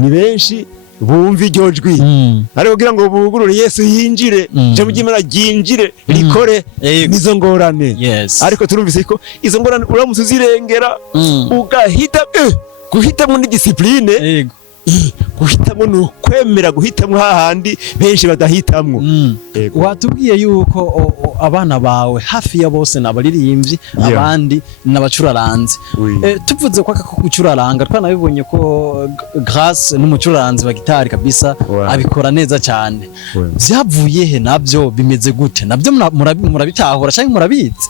ni benshi bumva iryo jwi ariko kugira ngo bugurure Yesu yinjire ijambo ry'Imana ryinjire rikore nizo ngorane. Ariko turumvise ko izo ngorane uramutse uzirengera ugahita guhitamo ni discipline, guhitamo ni ukwemera guhitamo hahandi benshi badahitamwo. Watubwiye yuko abana bawe hafi ya bose n'abaririmbyi, abandi n'abacuraranzi. Tuvuze ko gucuraranga twanabibonye ko Grace n'umucuraranzi wa gitari kabisa abikora neza cyane. Vyavuye he navyo bimeze gute? Navyo murabitahura canke murabizi?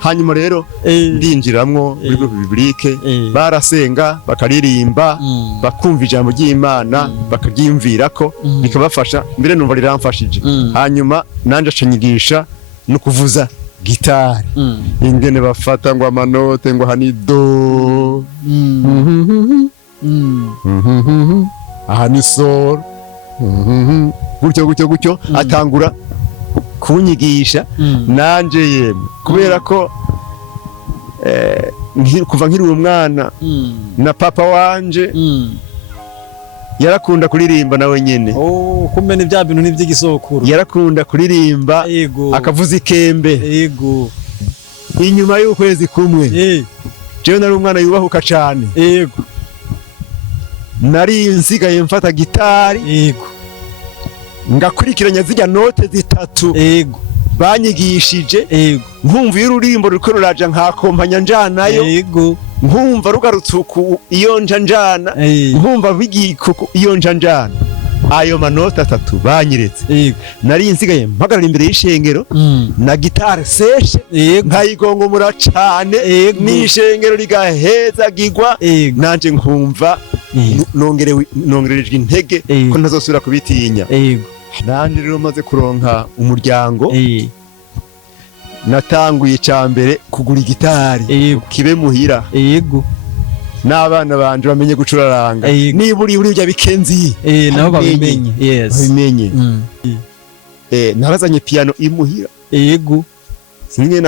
Hanyuma rero ndinjiramwo muri groupe biblique, barasenga bakaririmba bakumva ijambo ry'Imana bakaryimvirako bikabafasha, mbere numva riramfashije. Hanyuma nanje acanyigisha no kuvuza gitari, ingene bafata ngo amanote ngo hanido sol, gutyo atangura kunyigisha nanje yemwe, kubera ko kuva nkiri umwana na papa wanje yarakunda kuririmba nawe nyene. Kumbe ni bya bintu n'ivy'igisokuru. Yarakunda kuririmba akavuza ikembe. Inyuma y'ukwezi kumwe jewe nari umwana yubahuka cane. Nari nsigaye mfata gitari ngakurikiranya zijya note zitatu banyigishije, nkumva y'ururimbo ruriko ruraja nkakompanya njanayo, nkumva rugarutse iyo njana, nkumva bigikuku iyo njana. Ayo manota atatu banyiretse, nari nsigaye mpagarara imbere y'ishengero na gitari seshe nkayigongomura cane, n'ishengero rigaheza gigwa, nanje nkumva nongerejwe intege ko ntazosubira kubitinya. Nanje rero maze kuronka umuryango, natanguye cyambere kugura igitari kibe muhira, n'abana banje bamenye gucuraranga, niburi bya bikenzi nabo babimenye. Narazanye piano imuhira, sinye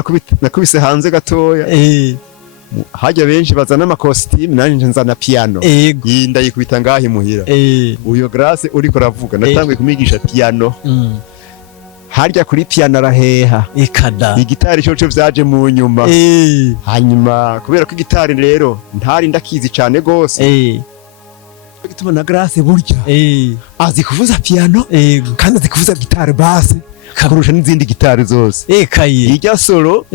nakubise hanze gatoya, hajya benshi bazana amakositimu, nanje nzana piano ndayikubita ngaho imuhira. Uyo Grace uriko ravuga natanguye kumigisha piano, harya kuri piano araheha, igitari cyo vyaje mu nyuma. Hanyuma kubera ko igitari rero ntari ndakizi cyane gose, gituma na Grace burya azi kuvuza piano kandi azi kuvuza gitari basse kurusha n'izindi gitari zose. Ijya solo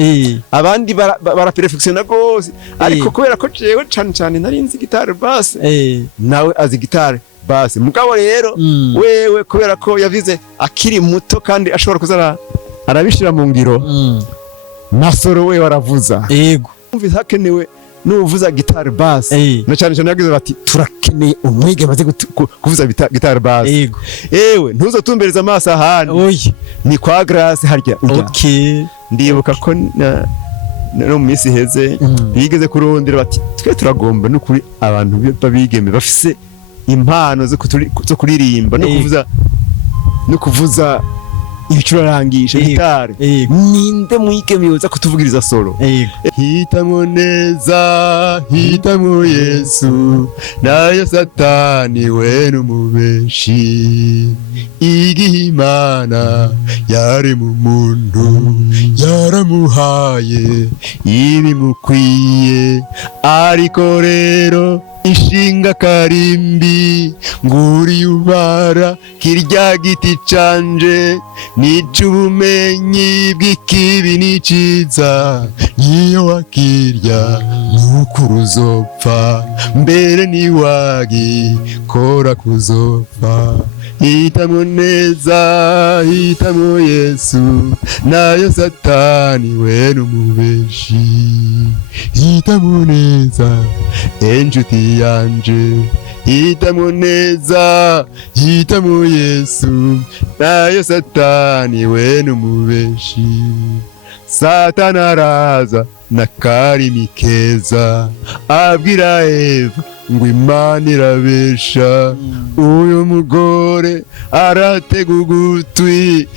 abandi baraperfectiona gose, ariko kubera ko jewe cyane nari nzi gitari basse, nawe azi gitari basse. Mugabo rero wewe kubera ko yavize akiri muto kandi ashobora kuzara arabishira mu ngiro, na solo wewe aravuza. Umvise hakenewe n'uvuza gitari basse, na cyane yagize bati turakeneye umwige maze kuvuza gitari basse. Ntuzotumbereza amaso ahandi, ni kwa Grace harya. Ndibuka ko no mu minsi heze bigeze kurondera bati twe turagomba no kuri abantu babigeme bafise impano zo kuririmba no kuvuza ibicurarangisho gitari, ninde mwigeme yoza kutuvugiriza solo. Hitamwo neza, hitamwo Yesu, nayo Satani we n'umubeshi. Igihe Imana yari mu muntu yaramuhaye ibimukwiye, ariko rero ishinga karimbi nguri ubara kirya giti canje, nicubumenyi bw'ikibi n'iciza, niyo wakirya nuko uzopfa, mbere niwagikora kuzopfa. Hitamwo neza, hitamwo Yesu, nayo Satani we n'umubeshi. Hitamwo neza enjuti yanje, hitamwo neza, hitamwo Yesu, nayo Satani we n'umubeshi. Satani araza na karimi keza, abwira Eva ngo Imana irabesha, uyu mugore aratega ugutwi.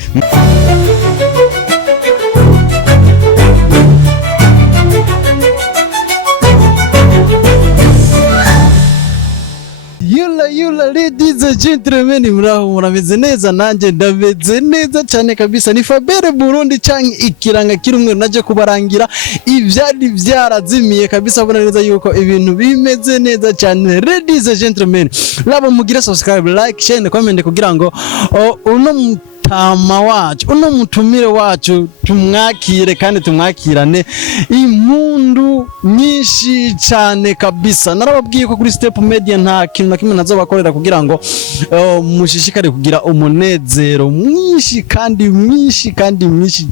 yula ladies and gentlemen, muraho murameze neza, nanje ndameze neza cyane kabisa. Ni Fabere Burundi canke ikiranga kirumwe naje kubarangira ivyari vyarazimiye kabisa. Bona neza yuko ibintu bimeze neza cyane. Ladies and gentlemen, labo mugira subscribe, like, share, comment kugira ngo uno tama wacu, uno mutumire wacu tumwakire kandi tumwakirane impundu nyinshi cyane kabisa. Narababwiye ko kuri Step Media nta kintu na kimwe nazobakorera kugira ngo mushishikare kugira umunezero mwinshi mwinshi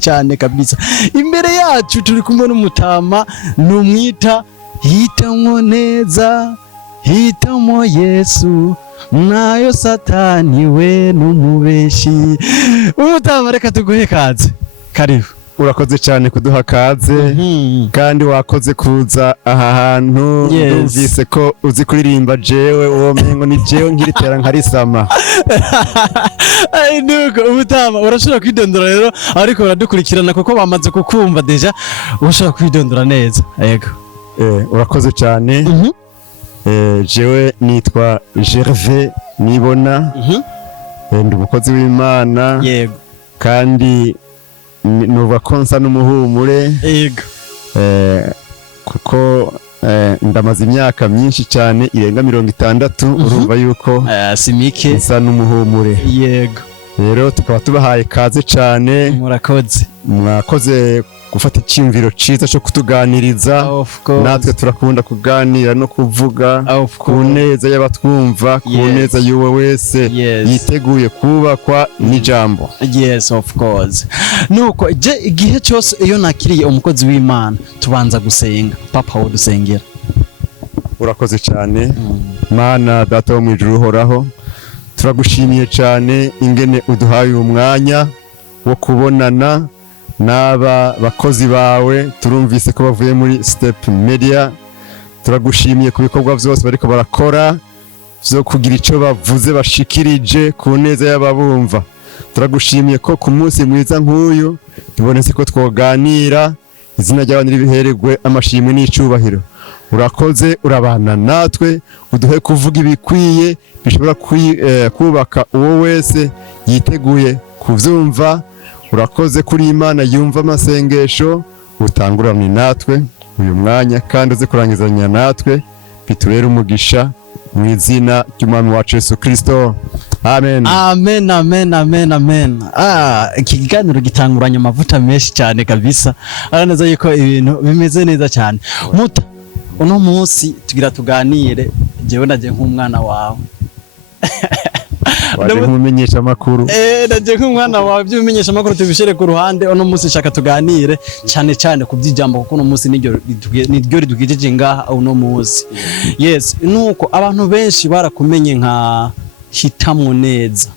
cyane kabisa. Imbere yacu turi kumwe n'umutama numwita hitamwo neza, hitamo Yesu, nayo Satani we numubeshi. Umutama, reka tuguhe kaze. Karibu. Urakoze cyane kuduha kaze, kandi wakoze kuza aha hantu. Numvise ko uzi kuririmba, jewe uwo mengo ni jewe nkiritera nkarisama. Nuko umutama urashobora kwidondora rero, ariko uradukurikirana kuko bamaze kukumva deja, urashobora kwidondora neza. Yego. Urakoze cyane. Jewe nitwa Gervais Nibona. Ndi umukozi w'Imana. Yego. Kandi nuva konsa n'umuhumure. Yego. Kuko ndamaze imyaka myinshi cyane irenga 60. Urumva yuko simike nsa n'umuhumure. Yego. Rero tukaba tubahaye kaze cyane. Mwakoze gufata icyumviro ciza cyo kutuganiriza. Natwe turakunda kuganira no kuvuga ku neza y'abatwumva, ku neza y'uwo wese yiteguye kubakwa n'ijambo. Yes, of course. Nuko je igihe cyose iyo nakiriye umukozi w'Imana tubanza gusenga. Papa wo dusengera. Urakoze cyane. Mana data wo mwijuru uhoraho, turagushimiye cyane ingene uduhaye umwanya wo kubonana n'aba bakozi bawe. Turumvise ko bavuye muri Step Media. Turagushimiye ku bikorwa byose bariko barakora byo kugira ico bavuze bashikirije ku neza y'ababumva. Turagushimiye ko ku munsi mwiza nk'uyu tubonetse ko twoganira, izina ry'abandi ribihererwe amashimwe n'icubahiro. Urakoze, urabana natwe, uduhe kuvuga ibikwiye bishobora kubaka uwo wese yiteguye kuvyumva. Urakoze kuri Imana yumva amasengesho, utangurane natwe uyu mwanya kandi uze kurangizanya natwe, biturere umugisha mu izina ry'Umwami wacu Yesu Kristo. Amen. Amen, amen, amen, amen. Iki kiganiro gitanguranye amavuta menshi cyane kabisa. Araneza yuko ibintu bimeze neza cyane. Muta, uno munsi tugira tuganire jewe naje nk'umwana wawe. Waje nk'umumenyesha amakuru. Naje nk'umwana wawe by'umumenyesha amakuru, tubishere ku ruhande. Uno munsi shaka tuganire cyane ku by'ijambo, kuko uno munsi niryo ridugejeje ngaha uno munsi. Yes, nuko abantu benshi barakumenye nka hitamwo neza.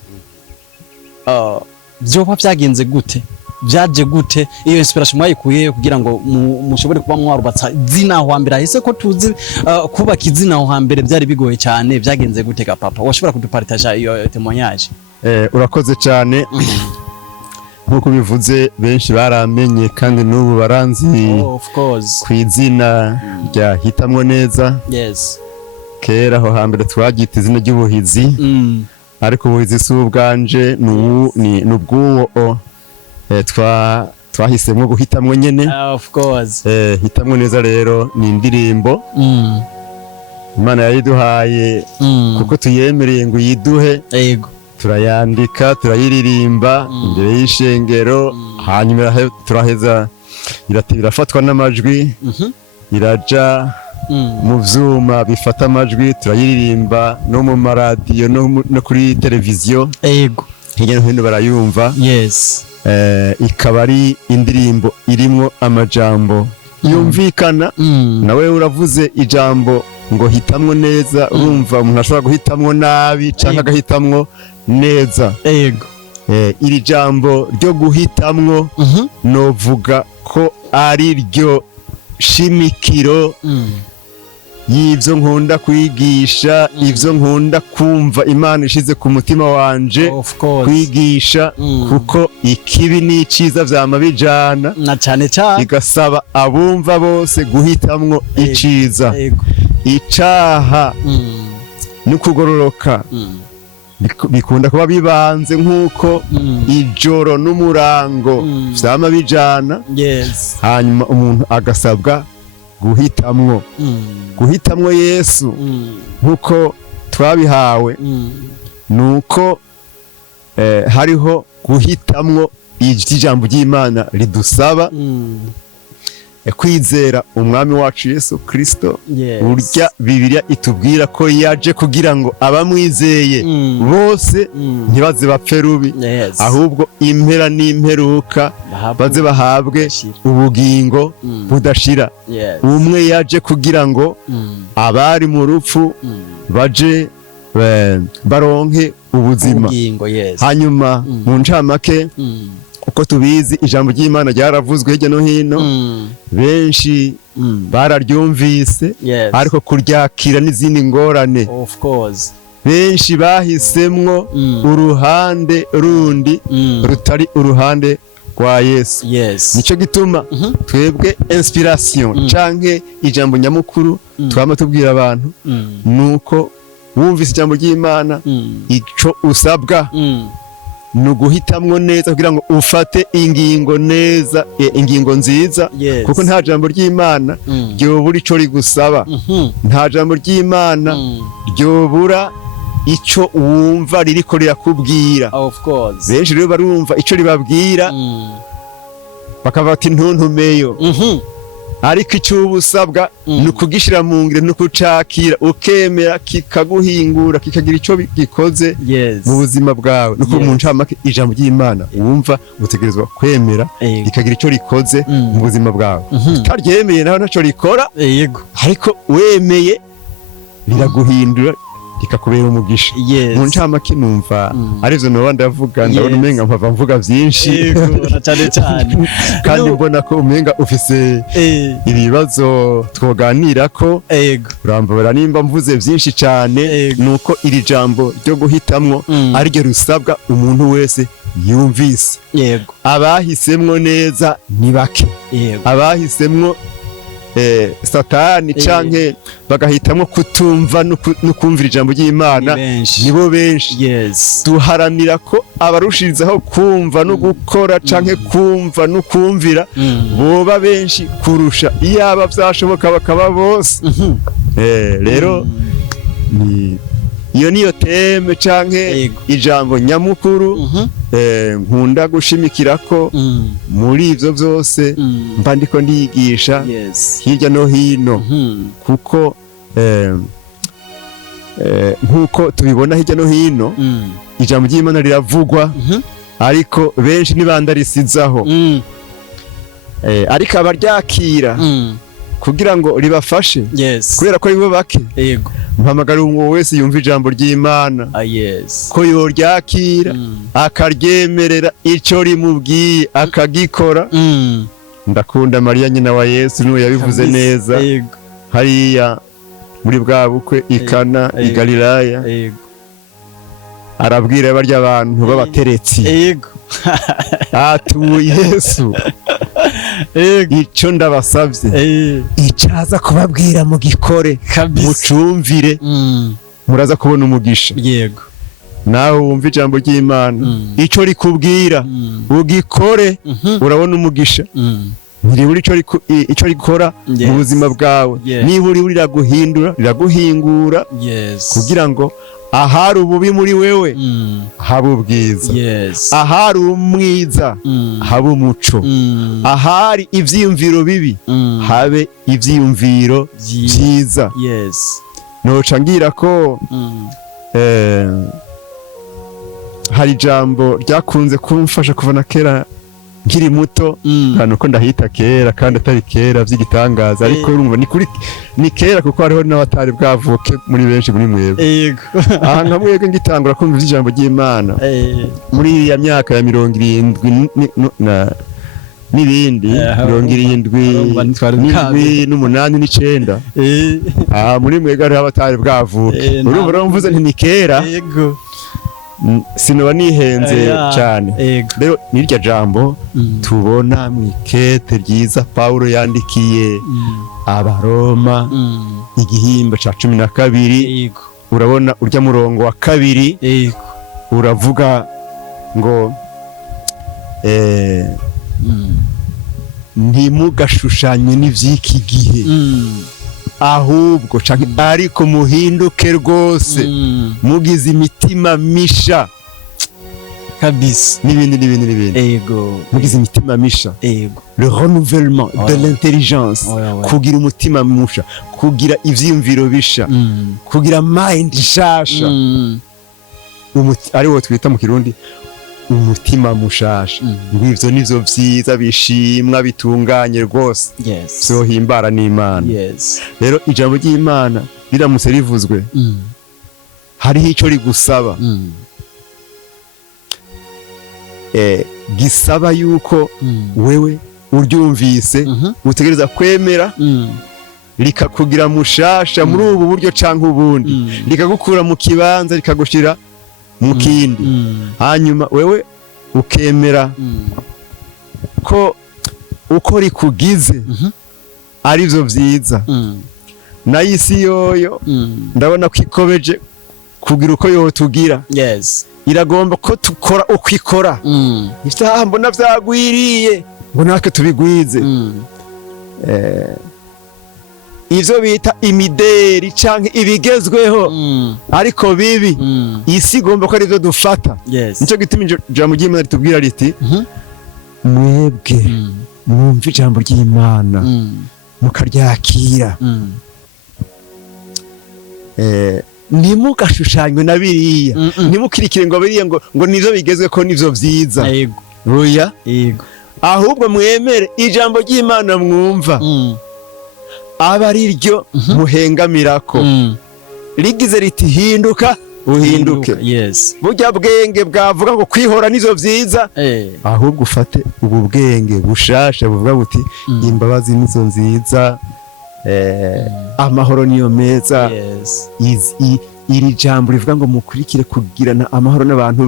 Byoba byagenze gute? Byaje gute? Iyo inspiration mwayikuye kugira ngo mushobore kuba mwarubatsa izina aho hambere? Ahise ko tuzi kubaka izina aho hambere byari bigoye cyane. Byagenze gute ka papa? Washobora kudupartager iyo témoignage? Urakoze cyane. Nkuko bivuze benshi baramenye kandi n'ubu baranzi. Of course. Ku izina rya hitamwo neza. Yes. Kera aho hambere twagita izina ry'ubuhizi. Ariko ubuhizi si ubwanje, ni ubwuwo twahisemo guhitamwo nyene. Of course. Hitamwo neza rero ni indirimbo Imana yayiduhaye kuko tuyemereye ngo yiduhe. Yego. Turayandika, turayiririmba imbere y'ishengero, hanyuma turaheza irafatwa n'amajwi, iraja mu vyuma bifata amajwi, turayiririmba no mu maradiyo no kuri televiziyo. Yego. Hirya no hino barayumva. Yes. Ikaba ari indirimbo irimo amajambo yumvikana. Nawe uravuze ijambo ngo hitamwo neza, urumva umuntu ashobora guhitamwo nabi cyangwa agahitamwo neza. Yego. Iri jambo ryo guhitamwo novuga ko ari ryo shimikiro y'ivyo nkunda kwigisha, ivyo nkunda kumva Imana ishize ku mutima wanje kwigisha, kuko ikibi n'iciza vyama bijana na cyane bigasaba abumva bose guhitamwo iciza. Icaha n'ukugororoka bikunda kuba bibanze nk'uko ijoro n'umurango vyama bijana. Hanyuma umuntu agasabwa guhitamwo Yesu nk'uko twabihawe, nuko hariho guhitamwo ijambo ry'Imana ridusaba kwizera umwami wacu Yesu Kristo. Urya Bibiliya itubwira ko yaje kugira ngo abamwizeye bose ntibaze bapfe rubi, ahubwo impera n'imperuka baze bahabwe ubugingo budashira. Umwe yaje kugira ngo abari mu rupfu baje baronke ubuzima. Hanyuma mu ncamake, uko tubizi ijambo ry'Imana ryaravuzwe hirya no hino, benshi bararyumvise, ariko kuryakira n'izindi ngorane. Benshi bahisemwo uruhande rundi rutari uruhande rwa Yesu. Nico gituma twebwe inspiration canke ijambo nyamukuru twama tubwira abantu, nuko wumvise ijambo ry'Imana, ico usabwa nuguhitamwo neza kugira ngo ufate ingingo neza, ingingo nziza, kuko nta jambo ry'Imana ryobura ico rigusaba. Nta jambo ry'Imana ryobura ico wumva ririko rirakubwira. Benshi rero barumva ico ribabwira bakavuga ati ntuntumeyo, ariko icyo ubusabwa ni ukugishira mu ngiro, ni ukucakira, ukemera, kikaguhingura, kikagira icyo gikoze mu buzima bwawe. Nuko mu ncamake ijambo ry'Imana wumva utegerezwa kwemera rikagira icyo rikoze mu buzima bwawe. Utaryemeye naho ntaco rikora, ariko wemeye riraguhindura, rikakubera umugisha. Mu ncamake numva arivyo noba ndavuga, ndabona umenga mpava mvuga vyinshi cyane kandi mbona ko umenga ufise ibibazo twoganirako. Urambabara nimba mvuze vyinshi cyane, nuko iri jambo ryo guhitamwo ariryo rusabwa umuntu wese yumvise. Abahisemwo neza ni bake, abahisemwo Satani canke bagahitamwo kutumva n'ukumvira ijambo ry'Imana nibo benshi. Duharanira ko abarushirizaho kumva no gukora canke kumva no kumvira boba benshi kurusha, iyaba vyashoboka bakaba bose. Rero iyo niyo teme canke ijambo nyamukuru nkunda gushimikirako muri ivyo vyose mba ndiko ndigisha hirya no hino, kuko nkuko tubibona hirya no hino ijambo ry'Imana riravugwa, ariko benshi nibandarisizaho, ariko abaryakira kugira ngo ribafashe, kubera ko aribo bake, mpamagara uwo wese yumva ijambo ry'Imana ko yoryakira akaryemerera, ico rimubwiye akagikora. Ndakunda Mariya nyina wa Yesu, niwe yabivuze neza hariya muri bwa bukwe Ikana i Galilaya. Arabwira barya abantu b'abateretsi atuye Yesu, ico ndabasavye icaza kubabwira mu gikore, mucumvire, muraza kubona umugisha. Nawe wumva ijambo ry'Imana, ico rikubwira ugikore, urabona umugisha. Ntiriwe ico rikora mu buzima bwawe, niba uri riraguhindura, riraguhingura, kugira ngo ahari ububi muri wewe haba ubwiza, ahari umwiza haba umuco, ahari ivyiyumviro bibi habe ivyiyumviro vyiza. Noca ngira ko hari ijambo ryakunze kumfasha kuva na kera nkiri muto, kandi uko ndahita kera kandi atari kera vy'igitangaza, ariko urumva ni kera kuko hariho n'abatari bwavuke muri benshi muri mwebwe. Aha nka mwebwe ngitangura kumva ijambo ry'Imana muri ya myaka ya 70 n'ibindi 78 n'icenda, muri mwebwe hariho abatari bwavuke. Urumva rero mvuze nti ni kera, sinoba nihenze cyane. Rero nirya jambo tubona mw'ikete ryiza Paulo yandikiye Abaroma igihimba ca 12 urabona urya murongo wa kabiri uravuga ngo ntimugashushanywe n'ivy'iki gihe ahubwo canke ariko muhinduke rwose mugize imitima misha kabisa n'ibindi ego mugize imitima misha ego le renouvellement de l'intelligence kugira umutima musha kugira ivyiyumviro bisha kugira mind nshasha ari wo twita mu Kirundi umutima mushasha ngo ivyo nivyo vyiza bishimwa bitunganye rwose vyohimbara n'Imana rero ijambo ry'Imana riramutse rivuzwe hariho ico rigusaba gisaba yuko wewe uryumvise utegereza kwemera likakugira mushasha muri ubu buryo canke ubundi likagukura mu kibanza likagushira mu kindi hanyuma wewe ukemera ko uko rikugize arivyo vyiza nayo isi yoyo ndabona ko ikobeje kugira uko yotugira iragomba ko tukora uko ikora ivyaha mbona vyagwiriye ngo natwe tubigwize ivyo bita imideri canke ibigezweho ariko bibi isi igomba ko arivyo dufata nico gituma ijambo ry'Imana ritubwira riti mwebwe mwumva ijambo ry'Imana mukaryakira ntimugashushanywe na biriya ntimukirikire ngo biriya ngo nivyo bigezwe ko nivyo vyiza oya ahubwo mwemere ijambo ry'Imana mwumva aba ari ryo muhengamirako rigize riti hinduka uhinduke burya bwenge bwavuga ngo kwihora nivyo vyiza ahubwo ufate ubu bwenge bushasha buvuga buti imbabazi nizo nziza amahoro niyo meza iri jambo rivuga ngo mukurikire kugirana amahoro n'abantu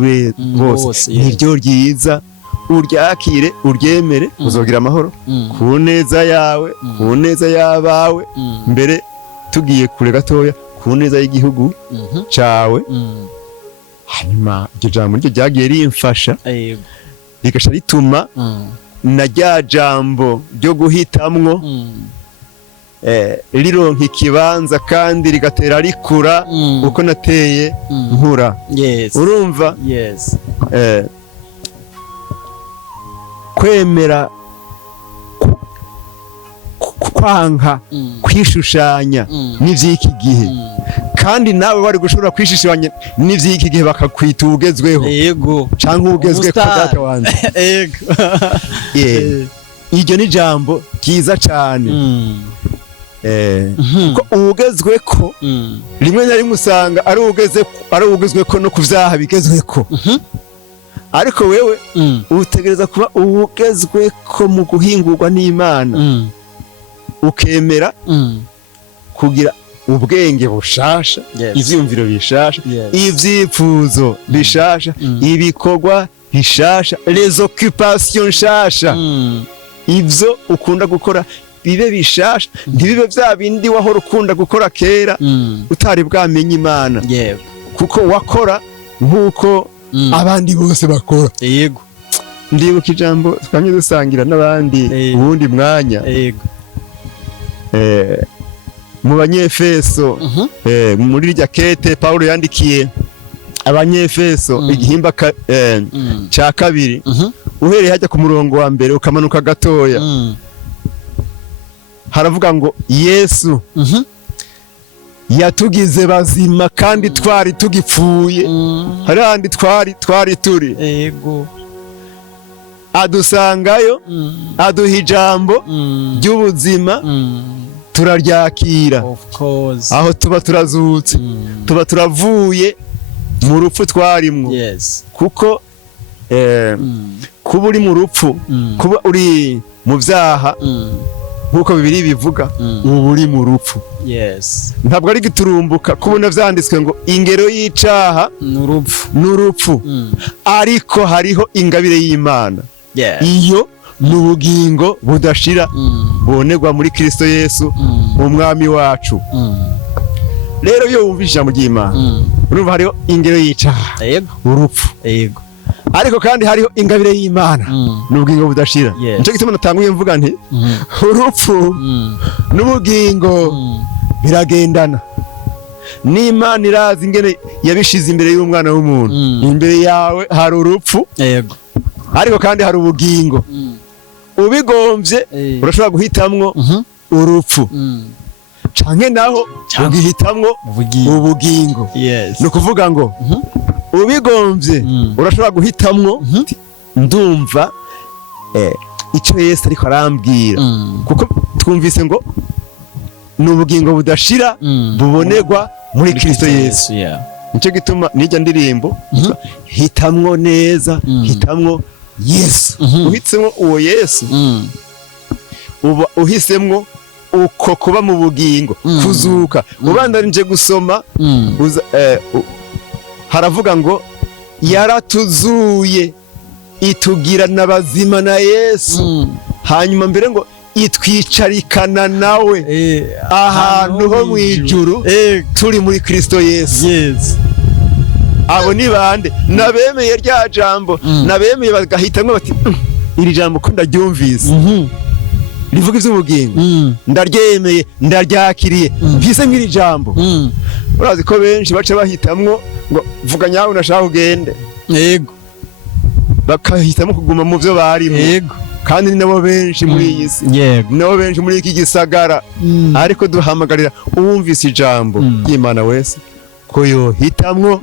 bose niryo ryiza uryakire uryemere uzogira amahoro ku neza yawe ku neza y'abawe mbere tugiye kure gatoya ku neza y'igihugu cawe hanyuma iryo jambo ryo ryagiye rimfasha rigasha rituma na rya jambo ryo guhitamwo rironka ikibanza kandi rigatera rikura uko nateye nkura urumva kwemera kwanka kwishushanya n'ivy'iki gihe kandi nawe bari gushobora kwishushanya n'ivy'iki gihe bakakwita ugezweho canke ugezwe ko data wanje iryo ni jambo ryiza cane ko ugezweko rimwe na rimwe usanga ari ugezweko no kuvyaha bigezweko ariko wewe utegereza kuba ugezweko mu guhingurwa n'Imana ukemera kugira ubwenge bushasha ivyumviro bishasha ivyifuzo bishasha ibikorwa bishasha les occupations nshasha ivyo ukunda gukora bibe bishasha ntibibe vya bindi wahora ukunda gukora kera utari bwamenye Imana kuko wakora nkuko abandi bose bakora ndibuka ijambo twamye dusangira n'abandi ubundi mwanya mu banyefeso muri rya kete Paulo yandikiye abanyefeso igihimba ca kabiri uhereye hajya ku murongo wa mbere ukamanuka gatoya haravuga ngo Yesu yatugize bazima kandi twari tugipfuye harandi twari turi adusangayo aduha ijambo ry'ubuzima turaryakira aho tuba turazutse tuba turavuye mu rupfu twarimwo kuko kuba uri mu rupfu kuba uri mu vyaha nkuko Bibiliya bivuga ubu uri mu rupfu ntabwo ari giturumbuka kubona vyanditswe ngo ingero y'icaha n'urupfu ariko hariho ingabire y'Imana iyo n'ubugingo budashira bonerwa muri Kristo Yesu umwami wacu rero iyo wumva ijambo ry'Imana urumva hariho ingero y'icaha urupfu ariko kandi hariho ingabire y'Imana n'ubugingo budashira. Nico gituma natanguye mvuga nti urupfu n'ubugingo biragendana. N'Imana irazi ingene yabishize imbere y'umwana w'umuntu. Imbere yawe hari urupfu ariko kandi hari ubugingo. Ubigomvye urashobora guhitamwo urupfu canke naho ugihitamwo ubugingo. No kuvuga ngo ubigomvye urashobora guhitamwo ndumva ico Yesu ariko arambwira kuko twumvise ngo n'ubugingo budashira bubonerwa muri Kristo Yesu. Nico gituma nijya ndirimbo hitamwo neza, hitamwo Yesu. Uhitsemwo uwo Yesu uba uhisemwo uko kuba mu bugingo kuzuka. Ubandanije gusoma haravuga ngo yaratuzuye itugira n'abazima na Yesu, hanyuma mbere ngo itwicarikana nawe ahantu ho mwijuru turi muri Kristo Yesu. Abo ni bande? Nabemeye rya jambo, nabemeye bagahitamwe bati iri jambo ko ndaryumvise rivuga ivy'ubugingo, ndaryemeye, ndaryakiriye, mvise nk'iri jambo. Urazi ko benshi bace bahitamwo ngo vuga nyawe nashaka ugende, bakahitamo kuguma mu vyo barimo. Kandi ni nabo benshi muri iyi si, nabo benshi muri iki gisagara. Ariko duhamagarira uwumvise ijambo ry'Imana wese ko yohitamwo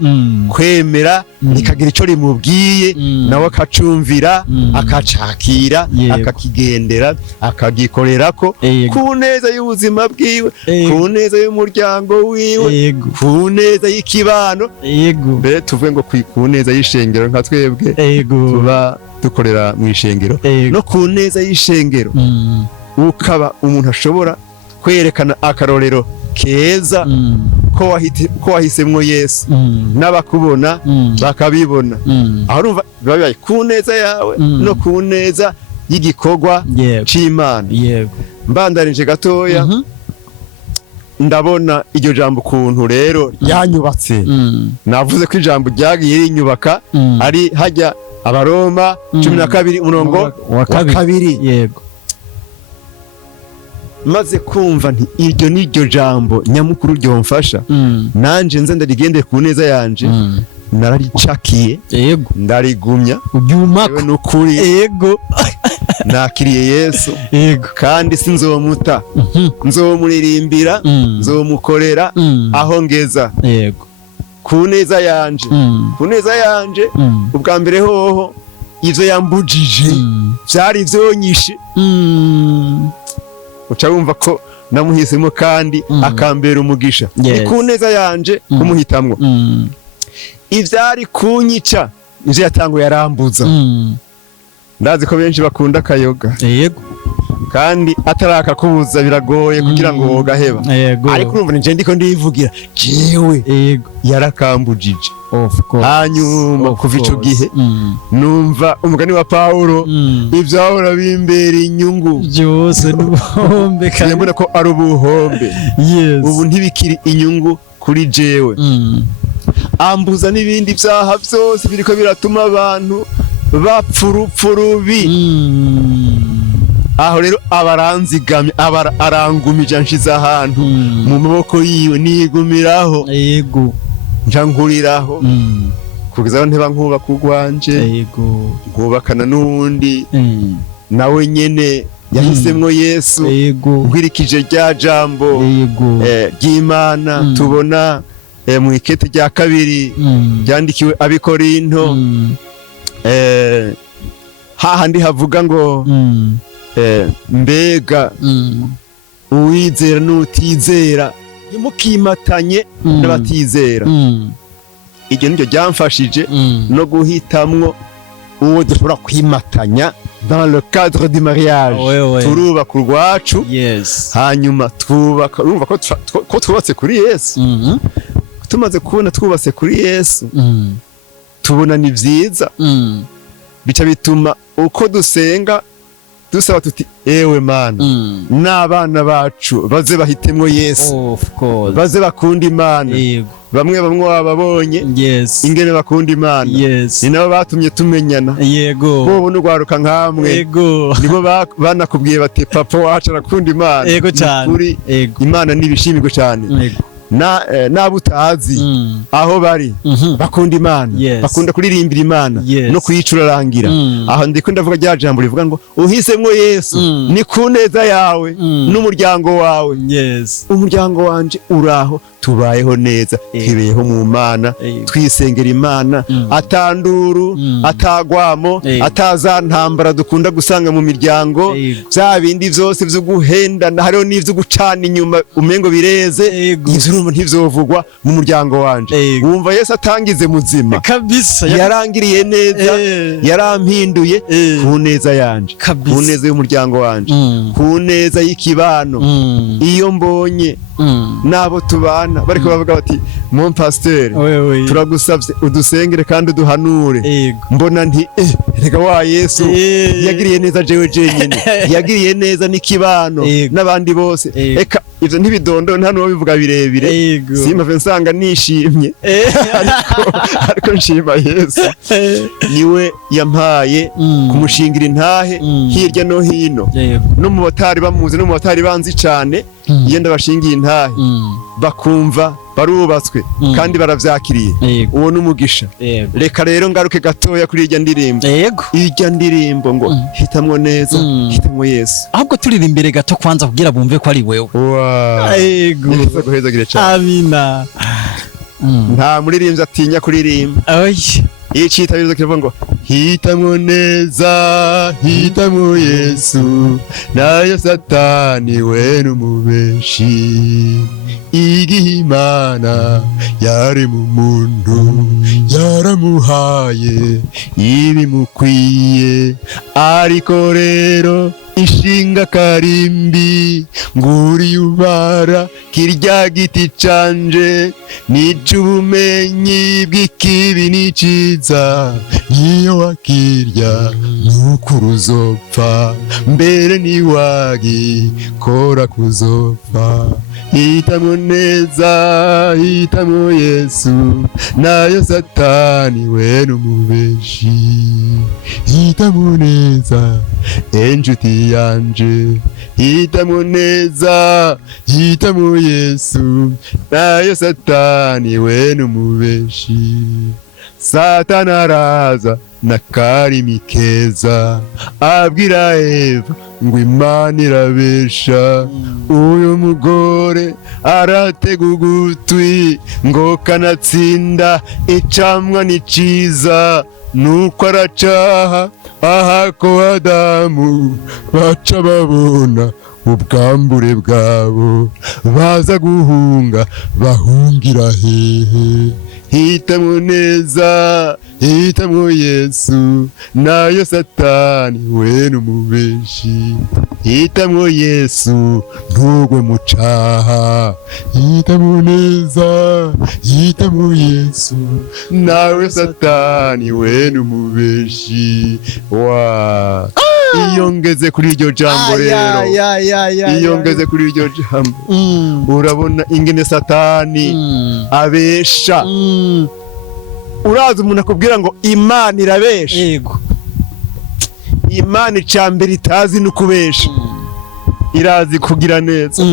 kwemera rikagira ico rimubwiye, nawe akacumvira, akacakira, akakigendera, akagikorerako ku neza y'ubuzima bwiwe, ku neza y'umuryango wiwe, ku neza y'ikibano, mbere tuvuge ngo ku neza y'ishengero nka twebwe tuba dukorera mu ishengero, no ku neza y'ishengero ukaba umuntu ashobora kwerekana akarorero keza ko wahisemwo Yesu, n'abakubona bakabibona. Aho urumva biba bibaye ku neza yawe no ku neza y'igikorwa c'Imana. Mbandanije gatoya ndabona iryo jambo ukuntu rero ryanyubatse. Navuze ko ijambo ryagiye rinyubaka ari hajya Abaroma 12 umurongo wa 2. Maze kumva nti iryo niryo jambo nyamukuru ryomfasha nanje nze ndarigende ku neza yanje, nararicakiye ndarigumya ubyumako n'ukuri nakiriye Yesu kandi sinzomuta, nzomuririmbira, nzomukorera aho ngeza ku neza yanje. Ku neza yanje ubwa mbere hoho ivyo yambujije vyari vyonyishe, uca wumva ko namuhisemo kandi akambera umugisha. Ni ku neza yanje kumuhitamwo. Ivyari kunyica ivyo yatanguye yarambuza. Ndazi ko benshi bakunda akayoga, kandi ataraka kubuza biragoye kugira ngo wogaheba. Ariko urumva nje ndiko ndivugira jewe yarakambujije. Hanyuma kuva ico gihe numva umugani wa Paulo ivyahora bimbera inyungu byose n'ubuhombe, kandi mbona ko ari ubuhombe. Ubu ntibikiri inyungu kuri jewe. Ambuza n'ibindi vyaha vyose biriko biratuma abantu bapfa urupfu rubi. Aho rero abaranzigamye, arangumije anshize ahantu mu maboko yiwe, nigumiraho njankuriraho kugeza aho nteba nkubaka urwanje, nkubakana n'uwundi nawe nyene yahisemwo Yesu, nkwirikije rya jambo ry'Imana tubona mu ikete rya 2 ryandikiwe Abikorinto. Hahandi havuga ngo mbega uwizera n'utizera ntimukimatanye n'abatizera. Iryo niryo ryamfashije no guhitamwo uwo dushobora kwimatanya dans le cadre du mariage. Turubaka urwacu, hanyuma twubaka, urumva ko twubatse kuri Yesu. Tumaze kubona twubatse kuri Yesu tubona ni vyiza, bica bituma uko dusenga dusaba tuti ewe Mana n'abana bacu baze bahitemwo Yesu, baze bakunda Imana. Bamwe wababonye ingene bakunda Imana, ni nabo batumye tumenyana. Bo n'ugwaruka nkamwe nibo banakubwiye bati papa wacu arakunda Imana. Kuri Imana nibishimirwe cyane. Nabo utazi aho bari bakunda Imana, bakunda kuririmbira Imana no kuyicurarangira. Aho ndiko ndavuga rya jambo rivuga ngo uhisemwo Yesu ni ku neza yawe n'umuryango wawe. Umuryango wanje uraho, tubayeho neza, twibeyeho mu Mana, twisengera Imana, atanduru, atagwamo, atazantambara dukunda gusanga mu miryango, bya bindi vyose vyo guhenda, hariho n'ivyo gucana inyuma umengo bireze, ivyo ntivyovugwa mu muryango wanje. Wumva Yesu atangize muzima kabisa, yarangiriye neza, yarampinduye ku neza yanje, ku neza y'umuryango wanje, ku neza y'ikibano. Iyo mbonye nabo tubana bariko bavuga bati mon pasteur turagusavye udusengere kandi uduhanure, mbona nti rega wa Yesu yagiriye neza jewe jenyene, yagiriye neza n'ikibano n'abandi bose. Eka ivyo ntibidondo nta no bivuga birebire, simva nsanga nishimye ariko nshima Yesu niwe yampaye kumushingira intahe hirya no hino, no mu batari bamuzi no mu batari banzi cyane. Iyo ndabashingiye intahe bakumva barubatswe kandi baravyakiriye, uwo n'umugisha. Reka rero ngaruke gatoya kuri irya ndirimbo, irya ndirimbo ngo hitamwo neza, hitamwo Yesu. Ahubwo turira imbere gato kwanza kugira bumve ko ari wewe. Guhezagire cyane. Amina. Nta muririmbyi atinya kuririmba. Icyitabirizo kivuga ngo hitamwo neza, hitamwo Yesu, nayo Satani we n'umubeshi. Igihe Imana yari mu muntu yaramuhaye ibimukwiye, ariko rero ishinga karimbi nguri ubara kirya giti canje, n'ubumenyi bw'ikibi n'iciza, niyo wakirya nuko uzopfa, mbere niwagikora kuzopfa. Hitamwo neza, hitamwo Yesu, nayo Satani we n'umubeshi. Hitamwo neza enjuti yanje, hitamwo neza, hitamwo Yesu, nayo Satani we n'umubeshi. Satani araza na karimi keza, abwira Eva ngo Imana irabesha. Uyu mugore aratega ugutwi ngo kanatsinda, icamwa ni ciza nuko aracaha. Aha ko Adamu baca babona ubwambure bwabo, baza guhunga bahungira hehe. Hitamwo neza, hitamwo Yesu, nayo Satani we n'umubeshi. Hitamwo Yesu ntugwe mu caha, hitamwo neza, hitamwo Yesu, nawe Satani we n'umubeshi. Iyo ngeze kuri iryo jambo rero, iyo ngeze kuri iryo jambo, urabona ingene Satani abesha. Urazi umuntu akubwira ngo Imana irabesha. Imana icambere itazi n'ukubesha, irazi kugira neza,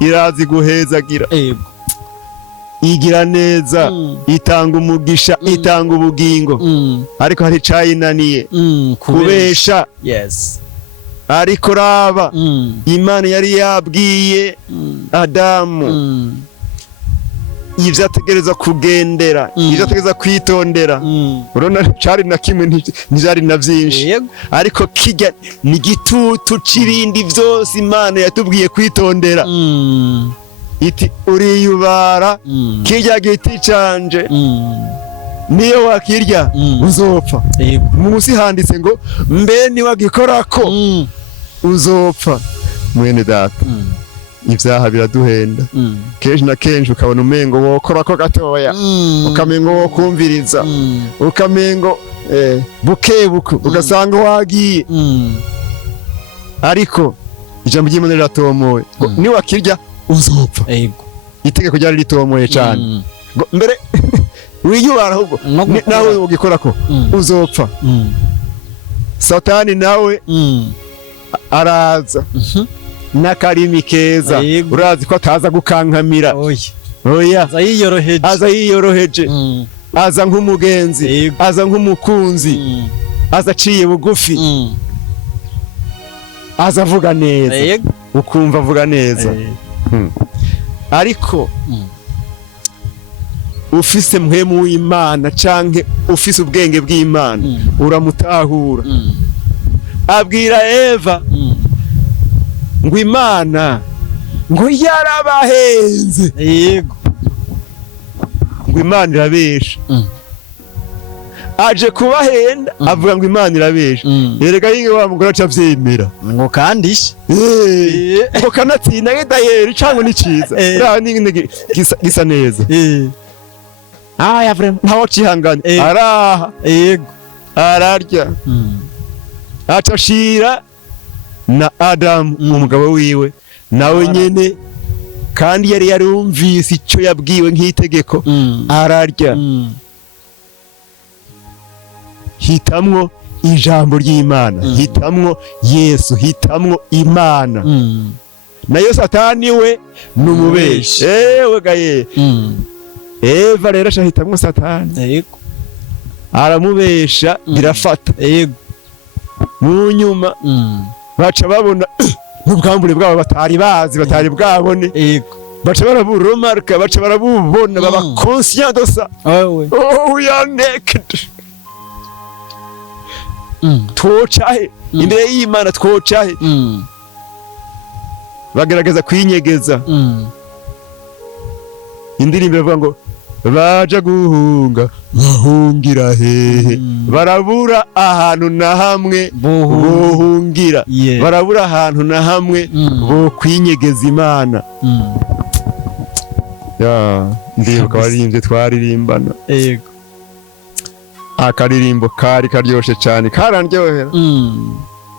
irazi guhezagira, igira neza, itanga umugisha, itanga ubugingo. Ariko hari cayinaniye kubesha. Ariko raba Imana yari yabwiye Adamu ivyo ategereza kugendera, ivyo ategereza kwitondera. Urona cari na kimwe ntijari na vyinshi, ariko kijya ni gitutu c'ibindi vyose Imana yatubwiye kwitondera. Iti uriyubara kirya giti canje, niyo wakirya uzopfa. Musi handitse ngo mbe niwagikorako uzopfa. Mwene data, ivyaha biraduhenda. Kenshi na kenshi ukabona umengo wokorako gatoya, ukamengo wokumviriza, ukamengo bukebuke ugasanga wagiye. ariko ijambo ry'Imana riratomoye ni wakirya uzopfa. Yego. Itegeko ryari ritomoye cyane. Mbere wiyubara ahubwo nawe ugikora ko uzopfa. Satani nawe araza n'akarimi keza, urazi ko ataza gukankamira. Oya, aza yiyoroheje, aza nk'umugenzi, aza nk'umukunzi, aza aciye bugufi, aza avuga neza, ukumva avuga neza. Ariko ufise mpwemu w'Imana canke ufise ubwenge bw'Imana uramutahura. Abwira Eva ngo Imana ngo yarabahenze. Yego. Ngo Imana irabesha. Aje kubahenda avuga ngo Imana irabesha. Erega yinge wa mugore acavyemera. Ngo kandishe. Ngo kanatsinda ngedayeri cango ni ciza. Ra ninge gisa neza. Aya vraiment ntawo cihanganye. Araha. Yego. Ararya. Atashira na Adam umugabo wiwe nawe nyene kandi yari yarumvise ico yabwiwe nk'itegeko ararya. Hitamwo ijambo ry'Imana, hitamwo Yesu, hitamwo Imana. Na Satani we numubeshi. Ewe gaye. Eva rero shahitamwo Satani. Yego. Aramubesha birafata. Yego. Mu nyuma baca babona n'ubwambure bwabo batari bazi, batari bwabone. Yego. Baca baraburomarka, baca barabubona, baba conscient de ça. Oh, we are naked. Twocahe imbere y'Imana, twocahe. Bagerageza kwinyegeza. Indirimbo ivuga ngo baja guhunga bahungira hehe, barabura ahantu na hamwe bohungira, barabura ahantu na hamwe bo kwinyegeza Imana. Ndibuka waririmbye twaririmbana. Yego. Akaririmbo kari karyoshe cyane, karandyohera.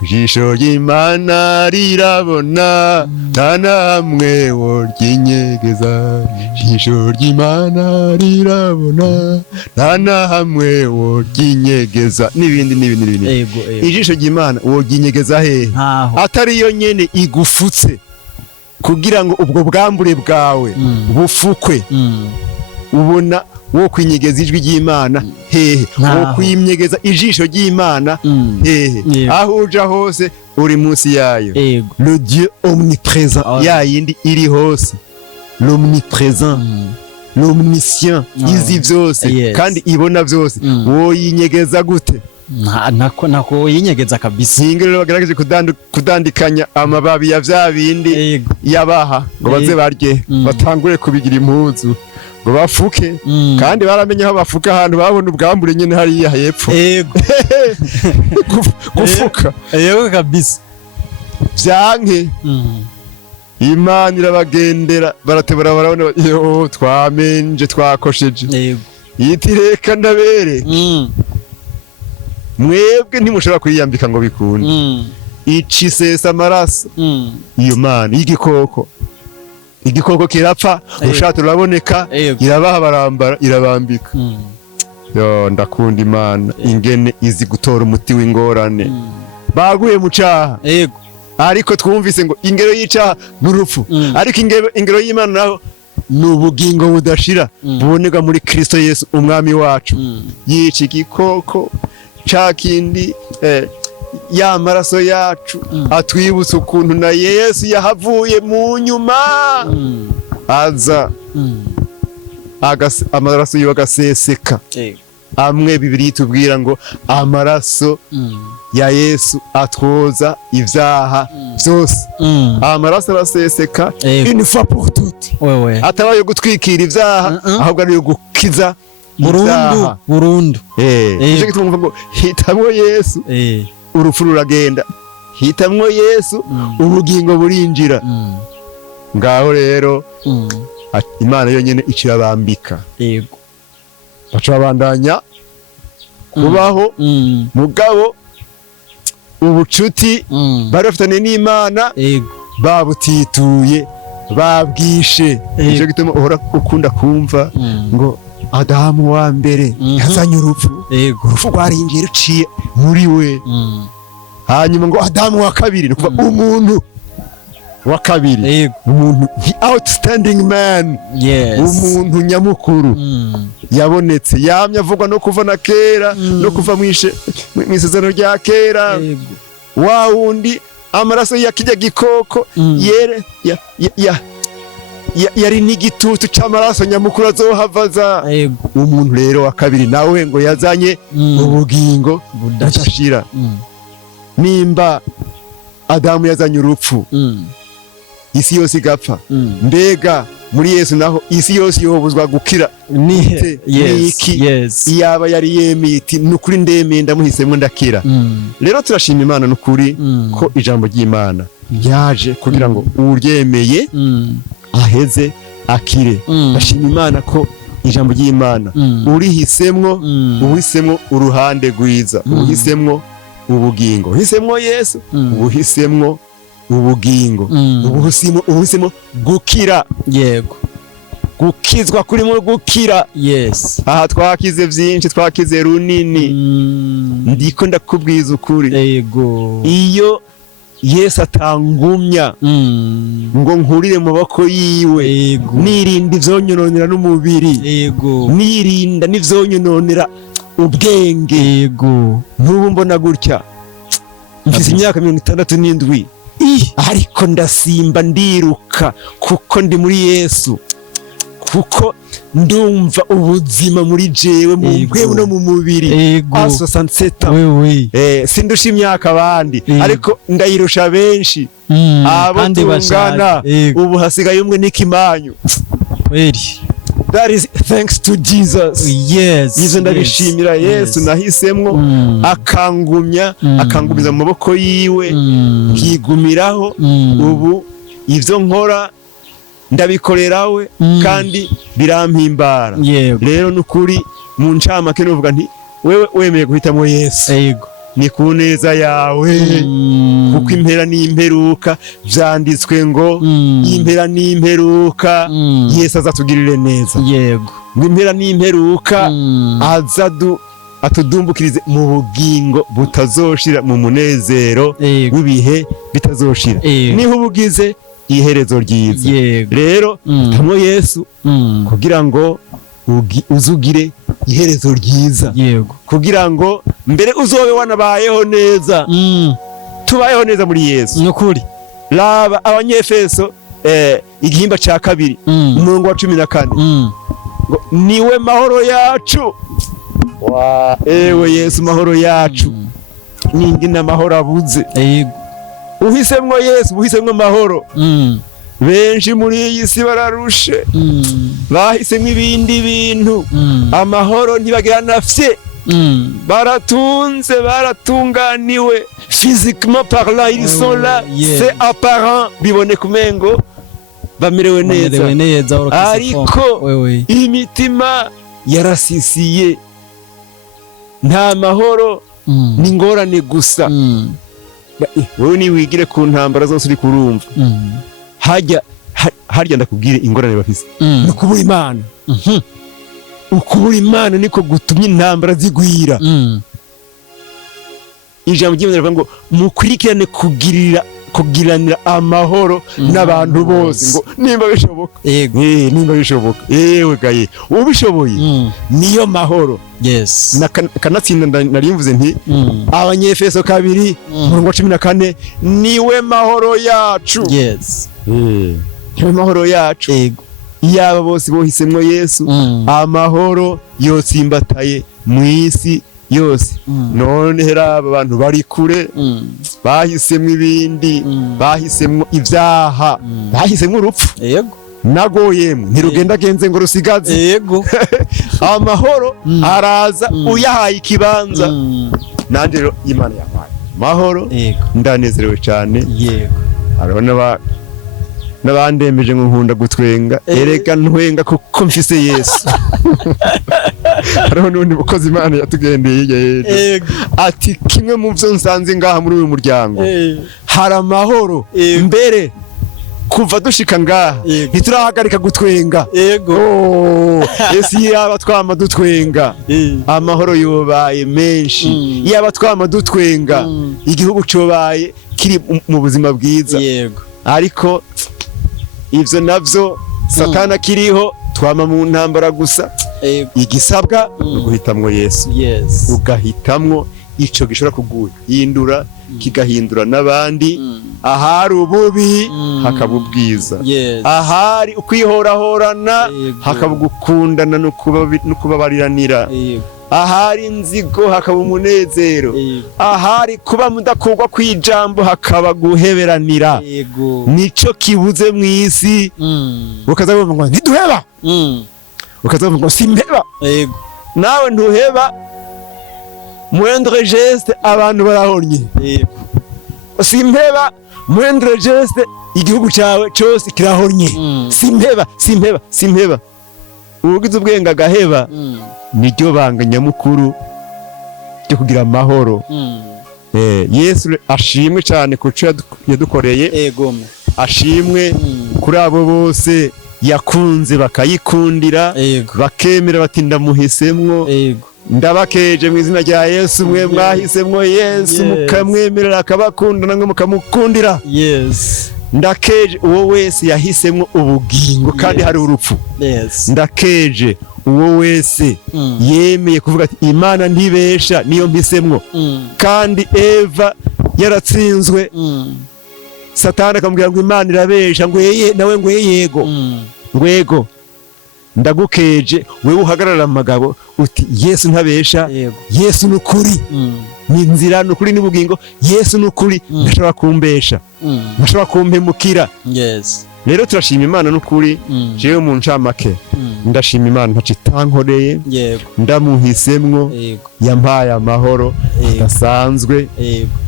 Ijisho ry'Imana rirabona nta namwe woryinyegeza. Ijisho ry'Imana rirabona nta namwe woryinyegeza. N'ibindi. Ijisho ry'Imana woryinyegeza hehe? Atari yo nyene igufutse kugira ngo ubwo bwambure bwawe bufukwe. Ubona wo kwinyegeza ijwi ry'Imana hehe? Wo kwinyegeza ijisho ry'Imana hehe? Aho uja hose uri munsi yayo. Le Dieu omniprésent, ya yindi iri hose. L'omniprésent, l'omniscient, izi vyose kandi ibona vyose. Wo yinyegeza gute? Nako yinyegeza kabisa. Ingero bagerageje kudandikanya amababi ya vya bindi yabaha ngo baze barye, batangure kubigira impuzu ngo bafuke. Kandi baramenye aho bafuka ahantu babona ubwambure nyene hari hepfo. Yego. Gufuka. Yego kabisa. Vyanke. Imana irabagendera, baratebura barabona yo twamenje twakosheje. Yego. Yitireka ndabere. Mwebwe ntimushobora kwiyambika ngo bikunde. Icisesa amaraso. Iyo Mana y'igikoko. Igikoko kirapfa, urushato ruraboneka, irabaha barambara, irabambika. Yo ndakunda Imana ingene izi gutora umuti w'ingorane. Baguye mu caha. Yego. Ariko twumvise ngo ingero y'icaha n'urupfu. Ariko ingero y'Imana naho n'ubugingo budashira buboneka muri Kristo Yesu umwami wacu. Yica igikoko cakindi ya maraso yacu atwibutsa ukuntu na Yesu yahavuye mu nyuma aza amaraso yiwe agaseseka. Amwe Bibiliya itubwira ngo amaraso ya Yesu atwoza ivyaha vyose. Amaraso araseseka une fois pour toutes. Atabaye gutwikira ivyaha ahubwo ari gukiza burundu. Ije kitumva ngo hitamwo Yesu urupfu ruragenda, hitamwo Yesu ubugingo burinjira. Ngaho rero Imana yonyene icirabambika. Yego. Baca bandanya kubaho mugabo ubucuti bari bafitanye n'Imana babutituye babwishe. Nicyo gituma uhora ukunda kumva ngo Adamu wa mbere yazanye urupfu rwarinjiye ruciye muri we. Hanyuma ngo Adamu wa kabiri ni kuva umuntu wa kabiri, umuntu outstanding man, umuntu nyamukuru yabonetse, yamye avugwa no kuva na kera no kuva mu isezerano rya kera. Wa wundi amaraso ya kijya gikoko yari n'igitutu c'amaraso nyamukuru azohavaza. Umuntu rero wa kabiri nawe ngo yazanye ubugingo budashira. Nimba Adamu yazanye urupfu, isi yose igapfa, mbega muri Yesu naho isi yose yobuzwa gukira niki? Iyaba yari yemeye iti nukuri ndemeye ndamuhisemwe ndakira. Rero turashima Imana nukuri ko ijambo ry'Imana ryaje kugira ngo uryemeye aheze akire. Ndashima Imana ko ijambo ry'Imana urihisemwo uruhande rwiza, uhisemwo ubugingo, uhisemwo Yesu, uhisemwo ubugingo, ubuhisemo gukira. Gukizwa kurimo gukira. Aha twakize vyinshi, twakize runini. Ndiko ndakubwiza ukuri, iyo Yesu atangumya ngo nkurire mu maboko yiwe, nirinda ivyonyononera n'umubiri, nirinda n'ivyonyononera ubwenge. N'ubu mbona gutya mfise imyaka 67 ariko ndasimba ndiruka kuko ndi muri Yesu, kuko ndumva ubuzima muri jewe mu bwewe no mu mubiri. 67 sindusha imyaka abandi, ariko ndayirusha benshi abo tungana. Ubu hasigaye umwe n'ikimanyu. That is thanks to Jesus. Izo ndabishimira Yesu nahisemwo akangumiza mu maboko yiwe, nkigumiraho. Ubu ivyo nkora ndabikorerawe kandi birampimbara. Rero nukuri mu ncamake novuga nti wewe wemeye guhitamo Yesu, ni ku neza yawe, kuko impera n'imperuka vyanditswe ngo impera n'imperuka Yesu azatugirire neza. Ngo impera n'imperuka atudumbukirize mu bugingo butazoshira, mu munezero w'ibihe bitazoshira. Niho ubugize iherezo ryiza. Rero hitamo Yesu kugira ngo uzugire iherezo ryiza, kugira ngo mbere uzobe wanabayeho neza. Tubayeho neza muri Yesu nukuri. Raba Abanyefeso igihimba ca kabiri umurongo wa 14, niwe mahoro yacu. Ewe Yesu mahoro yacu, ningi na mahoro abuze. Uhisemwo Yesu, uhisemwo mahoro. Benshi muri iyi si bararushe, bahisemwo ibindi bintu. Amahoro ntibagira nafye, baratunze, baratunganiwe. Physiquement parlant, ils sont là, c'est apparent, biboneka umengo bamerewe neza, ariko imitima yarasisiye. Nta mahoro, ni ngorane gusa. Wewe niwigire ku ntambara zose uri kurumva, harya ndakubwire ingorane bafise no kubura Imana. Ukubura Imana niko gutumye intambara zigwira. Ijambo ry'Imana rivuga ngo mukurikirane kugiranira amahoro n'abantu bose, ngo nimba bishoboka. Nimba bishoboka, ewe gaye ubishoboye niyo mahoro. Kanatsinda narimvuze nti Abanyefeso 2 umurongo wa 14, niwe mahoro yacu. Niwe mahoro yacu. Iyaba bose bohisemwo Yesu, amahoro yotsimbataye mu isi yose. None hera abantu bari kure, bahisemwo ibindi, bahisemwo ivyaha, bahisemwo urupfu. Nagoyemwe ntirugenda genze ngo rusigaze. Amahoro araza uyahaye ikibanza. Nanje rero Imana yampaye mahoro, ndanezerewe cyane. Arabona n'abandembeje ngo nkunda gutwenga erega ntwenga kuko mfise Yesu. Hariho n'undi mukozi Imana yatugendeye hirya ati kimwe mu byo nsanze ngaha muri uyu muryango hari amahoro mbere kuva dushika ngaha ntiturahagarika gutwenga. Yesu yaba twama dutwenga amahoro yobaye menshi, yaba twama dutwenga igihugu cobaye kiri mu buzima bwiza. Ariko ivyo navyo Satana kiriho twama mu ntambara gusa. Igisabwa guhitamwo Yesu, ugahitamwo ico gishobora kuguhindura kigahindura n'abandi. Ahari ububi hakaba ubwiza, ahari ukwihorahorana hakaba gukundana no kubabariranira, ahari inzigo hakaba umunezero, ahari kuba mudakurwa kw'ijambo hakaba guheberanira. Nico kibuze mw'isi. Ukaza kuvuga ngo ntiduheba, ukaza kuvuga ngo simpeba, nawe ntuheba. Moindre geste abantu barahonye, simpeba. Moindre geste igihugu cyawe cyose kirahonye. Simpeba. Ubugize ubwenge agaheba niryo banga nyamukuru ryo kugira amahoro. Yesu ashimwe cyane kuco yadukoreye, ashimwe kuri abo bose yakunze bakayikundira bakemera bati ndamuhisemwo. Ndabakeje mu izina rya Yesu, mwe mwahisemwo Yesu mukamwemerera akabakunda namwe mukamukundira. Ndakeje uwo wese yahisemwo ubugingo kandi hari urupfu. Ndakeje uwo wese yemeye kuvuga ati Imana ntibesha niyo mbisemwo. Kandi Eva yaratsinzwe, Satani akamubwira ngo Imana irabesha, ngo nawe ngo yego. Ngwego ndagukeje wewe uhagarara amagabo uti Yesu ntabesha, Yesu nukuri, ni inzira nukuri n'ubugingo, Yesu nukuri ndashobora kumbesha, ndashobora kumpemukira. Rero turashima Imana nukuri. Jewe mu ncamake ndashima Imana ntaci tankoreye, ndamuhisemwo, yampaye amahoro adasanzwe.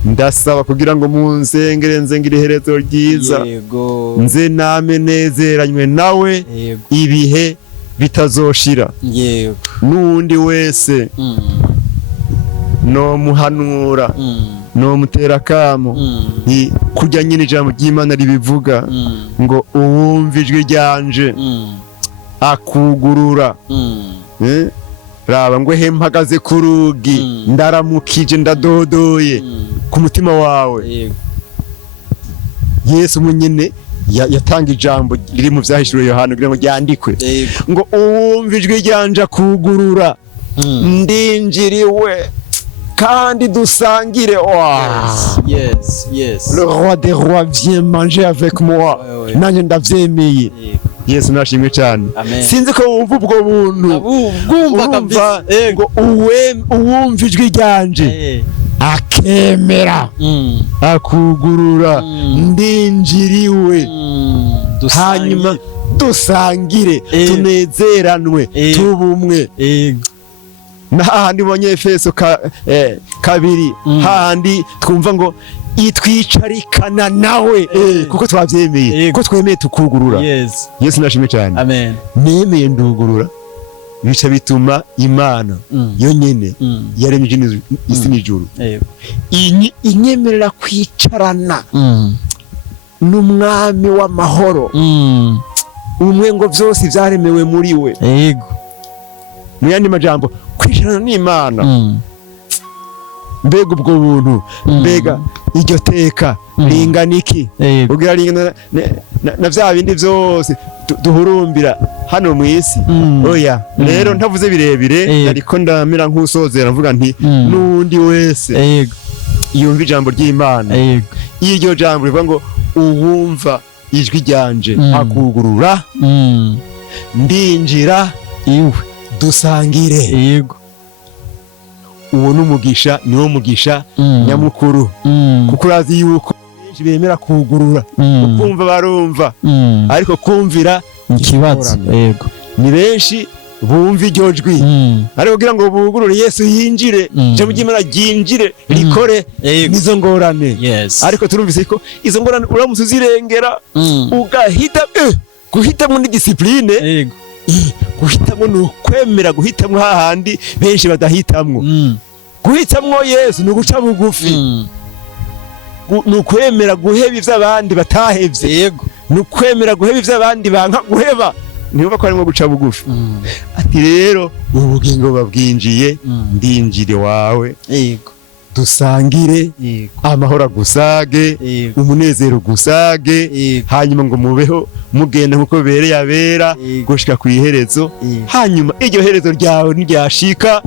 Ndasaba kugira ngo munzengere nzengire iherezo ryiza, nze name nezeranywe nawe ibihe bitazoshira. N'undi wese no muhanura, no mutera kamo kujya nyine ijambo ry'Imana ribivuga ngo uwumva ijwi ryanje akugurura. Raba ngo mpagaze ku rugi ndaramukije ndadodoye ku mutima wawe. Yesu munyine yatanga ijambo riri mu vyahishuriwe Yohana kugira ngo ryandikwe ngo uwumva ijwi ryanje akugurura ndinjiriwe kandi dusangire. Le roi des rois vient manger avec moi. Nanje ndavyemeye. Yesu nashimwe cyane. Sinzi ko wumva ubwo buntu, bwumva kabisa ngo uwumva ijwi ryanje akemera akugurura ndinjiriwe, hanyuma dusangire tunezeranwe tubumwe. N'ahandi mu Efeso kabiri handi twumva ngo itwicarikana nawe kuko twavyemeye, kuko twemeye tukugurura. Yesu nashimwe cyane. Nemeye ndugurura, bica bituma Imana yonyene yaremye isi n'ijuru inyemerera kwicarana n'umwami w'amahoro, umwe ngo vyose vyaremewe muri we. Mu yandi majambo kwicarana n'Imana. Mbega ubwo buntu, mbega iryo teka ringana iki, ugira ringana na vya bindi vyose duhurumbira hano mu isi. Oya, rero ntavuze birebire, ariko ndamira nk'usozera mvuga nti n'undi wese yumva ijambo ry'Imana, iryo jambo rivuga ngo uwumva ijwi ryanje akugurura ndinjira iwe dusangire. Uwo n'umugisha, niwo mugisha nyamukuru, kuko urazi yuko benshi bemera kugurura, ukumva barumva, ariko kumvira ikibazo. Ni benshi bumva iryo jwi ariko kugira ngo bugurure Yesu yinjire ijambo ry'Imana ryinjire rikore nizo ngorane ariko turumvise ko izo ngorane uramutse uzirengera ugahita guhitamwo ni discipline guhitamwo ni ukwemera guhitamwo hahandi benshi badahitamwo guhitamwo Yesu ni uguca bugufi ni ukwemera guheba ivy'abandi batahevye ni ukwemera guheba ivy'abandi banka guheba niba ko arimo guca bugufi ati rero ubugingo babwinjiye ndinjire wawe dusangire amahoro gusage umunezero gusage hanyuma ngo mubeho mugenda nkuko bereye abera gushika ku iherezo hanyuma iryo herezo ryawe n'iryashika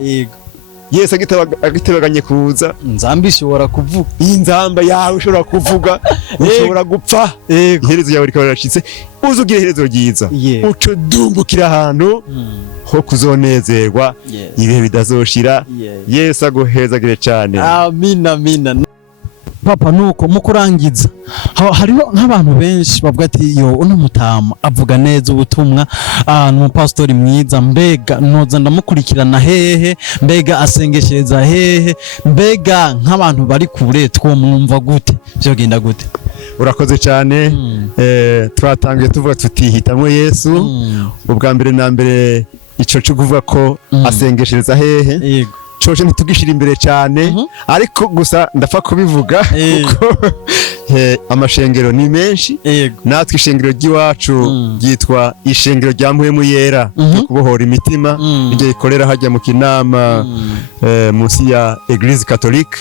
Yesu agitebaganye kuza nzamba ishobora kuvuga iyi nzamba yawe ushobora kuvuga ushobora gupfa iherezo yawe rikaba rirashitse uzugira iherezo ryiza uco dumbukira ahantu ho kuzonezerwa ibihe bidazoshira Yesu aguhezagire cyane amina papa nuko mu kurangiza hariho nk'abantu benshi bavuga ati yo uno mutama avuga neza ubutumwa ni umupastori mwiza mbega noza ndamukurikirana hehe mbega asengeshereza hehe mbega nk'abantu bari kure two mwumva gute byogenda gute urakoze cyane twatangiye tuvuga tutihitamwe Yesu ubwa mbere na mbere ico cyo kuvuga ko asengeshereza hehe coje ntitugishira imbere cyane ariko gusa ndafa kubivuga kuko amashengero ni menshi natwe ishengero ry'iwacu ryitwa ishengero rya Mpwemu Yera kubohora imitima iryo ikorera hajya mu Kinama munsi ya Eglise Catholique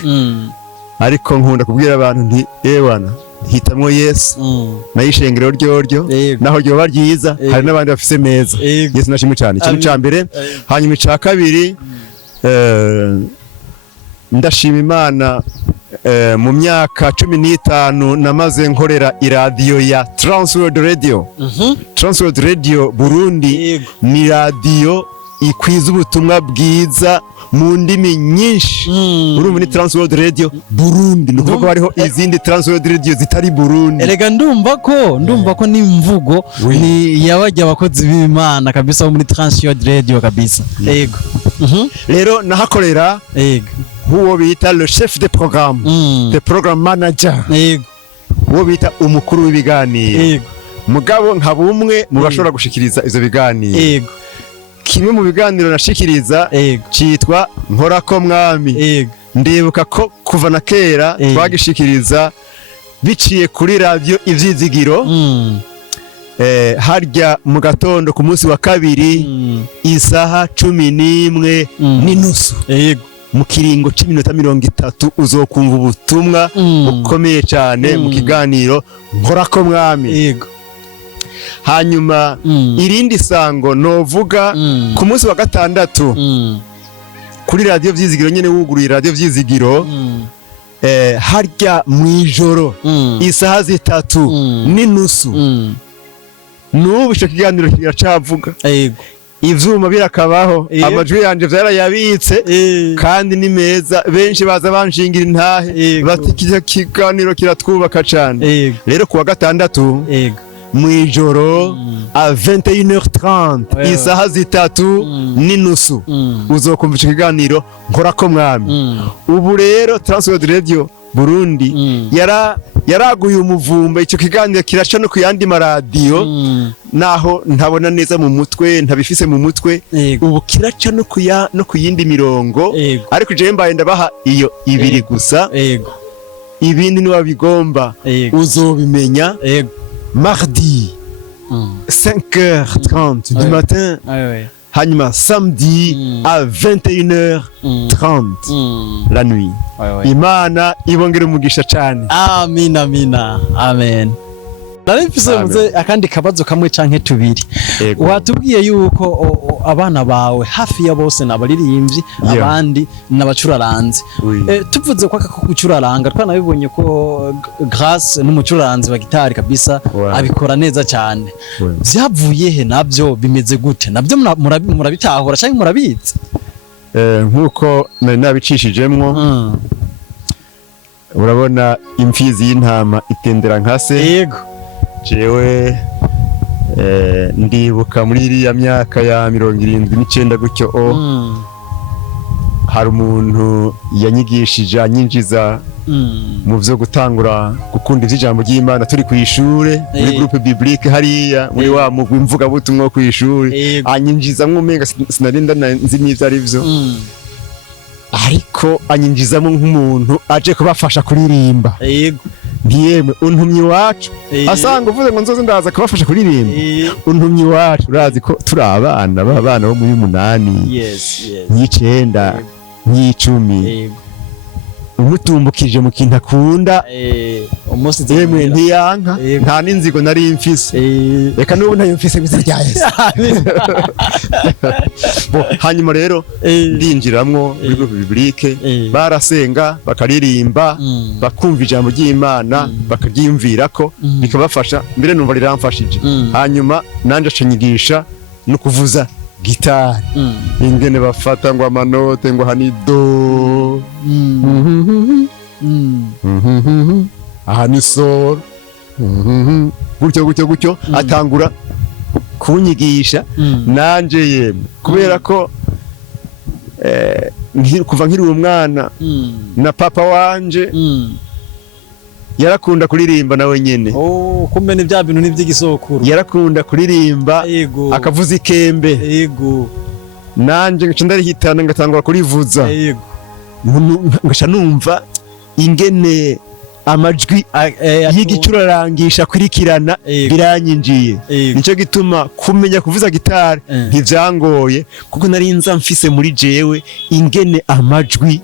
ariko nkunda kubwira abantu nti ewana hitamwo Yesu nayo ishengero ryoryo naho ryo baryiza hari n'abandi bafise meza Yesu nashimwe cyane ikintu cya mbere hanyuma ica kabiri ndashima Imana mu myaka 15 namaze nkorera iradiyo ya Transworld Radio Transworld Radio Burundi ni radio ikwiza ubutumwa bwiza mu ndimi nyinshi urumva ni Transworld Radio Burundi nuko ko hariho izindi Transworld Radio zitari Burundi erega ndumva ko ni imvugo ni yabajya abakozi b'Imana kabisa muri Transworld Radio kabisa yego rero nahakorera uwo bita le chef de programme the program manager uwo bita umukuru w'ibiganiro mugabo nka bumwe mu bashobora gushikiriza izo biganiro kimwe mu biganiro nashikiriza citwa Nkorako Mwami ndibuka ko kuva na kera twagishikiriza biciye kuri radio Ivyizigiro harya mu gatondo ku munsi wa kabiri isaha 11 n'inusu mu kiringo c'iminota 30 uzokumva ubutumwa bukomeye cyane mu kiganiro Nkorako Mwami hanyuma irindi sango novuga ku munsi wa gatandatu kuri radio Vyizigiro nyene wuguruye radio Vyizigiro harya mwijoro isaha 3 n'inusu nubu ico kiganiro kiracavuga ivyuma birakabaho amajwi yanje vyarayabitse kandi ni meza benshi baza banshingira intahe bati kiganiro kiratwubaka cyane rero kuwa gatandatu mwijoro a 21h30 isaha 3 n'inusu uzokumva ico kiganiro Nkorako Mwami ubu rero Transworld Radio Burundi yaraguye umuvumba ico kiganiro kiraca no kuyandi maradiyo naho ntabona neza mu mutwe ntabifise mu mutwe ubu kiraca no kuyindi mirongo ariko je mbaye ndabaha iyo ibiri gusa ibindi ni wabigomba uzobimenya mardi 5h30 du matin hanyuma samedi à 21h30 la nuit Imana ibongera umugisha cyane amina amen narifise muze akandi kabazo kamwe canke tubiri watubwiye yuko abana bawe hafi ya bose nabaririmbyi abandi nabacuraranze tuvuze ko kucuraranga twanabibonye ko Grace n'umucuraranze wa gitari kabisa abikora neza cyane byavuye he nabyo bimeze gute nabyo murabitahura canke murabizi nkuko nari nabicishijemwo urabona imfizi y'intama itendera nkase jewe ndibuka muri iriya myaka ya 79 gutyo hari umuntu yanyigishije anyinjiza mu byo gutangura gukunda ivy'ijambo ry'Imana turi ku ishure muri groupe biblique hariya muri wa mugwi mvuga butumwa ku ishure anyinjizamwe umenga sinarinda nzi n'ivyo ari vyo ariko anyinjizamo nk'umuntu aje kubafasha kuririmba ntiyemwe untumye iwacu asanga uvuze ngo nzoze ndaza kubafasha kuririmba untumye iwacu urazi ko turi abana b'abana bo muri 8 n'icenda n'icumi umutumbukije mu kintu akunda yemwe ntiyanka nta n'inzigo nari mfise reka n'ubu ntayo mfise gusa rya Yesu hanyuma rero ndinjiramwo muri groupe biblique barasenga bakaririmba bakumva ijambo ry'Imana bakaryiyumvirako bikabafasha mbere numva riramfashije hanyuma nanje acanyigisha no kuvuza gitari ingene bafata ngo amanote ngo hanido aha ni sol gutyo atangura kunyigisha nanje yemwe kubera ko kuva nkiri umwana na papa wanje yarakunda kuririmba nawe nyene kumbe ni bya bintu n'ivy'igisokuru yarakunda kuririmba akavuza ikembe nanje nca ndarihitana ngatangura kurivuza ngasha numva ingene amajwi y'igicurarangisha kurikirana biranyinjiye nico gituma kumenya kuvuza gitari ntivyangoye kuko nari nza mfise muri jewe ingene amajwi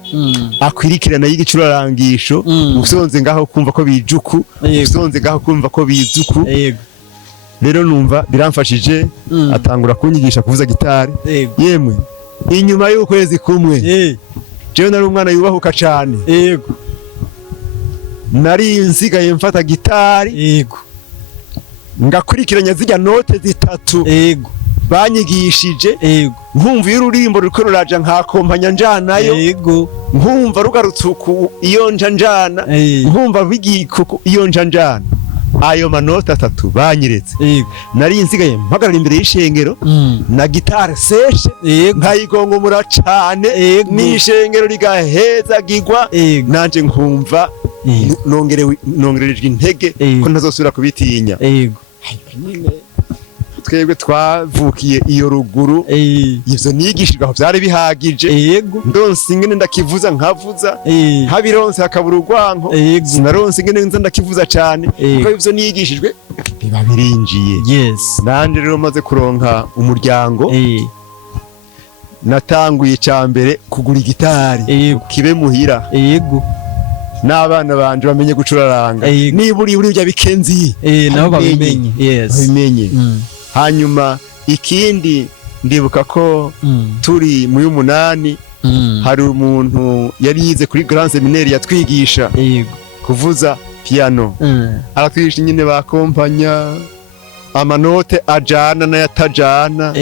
akwirikirana y'igicurarangisho usonze ngaho kumva ko bijuku usonze ngaho kumva ko bizuku rero numva biramfashije atangura kunyigisha kuvuza gitari yemwe inyuma y'ukwezi kumwe jewe nari umwana yubahuka cane nari nsigaye mfata gitari ngakurikiranya zirya note zitatu banyigishije nkumva y'ururimbo ruriko ruraja nkakompanya njanayo nkumva rugarutse iyo njana nkumva bigikuku iyo njana ayo manota atatu banyiretse nari nsigaye mpagarara imbere y'ishengero na gitari seshe nkayigongomura cane n'ishengero rigahezagirwa nanje nkumva nongerejwe intege ko ntazosubira kubitinya twebwe twavukiye iyo ruguru ivyo nigishijwe aho vyari bihagije ndonse ingene ndakivuza nkavuza habironse hakabura urwanko sinaronse ingene nza ndakivuza cane kuko ivyo nigishijwe biba birinjiye nanje rero maze kuronka umuryango natanguye icambere kugura igitari kibe muhira n'abana banje bamenye gucuraranga niburi bya bikenzi nabo babimenye hanyuma ikindi ndibuka ko turi mu y'umunani hari umuntu yari yize kuri Grand Seminaire yatwigisha kuvuza piano aratwigisha nyine bakompanya amanote ajana na yatajana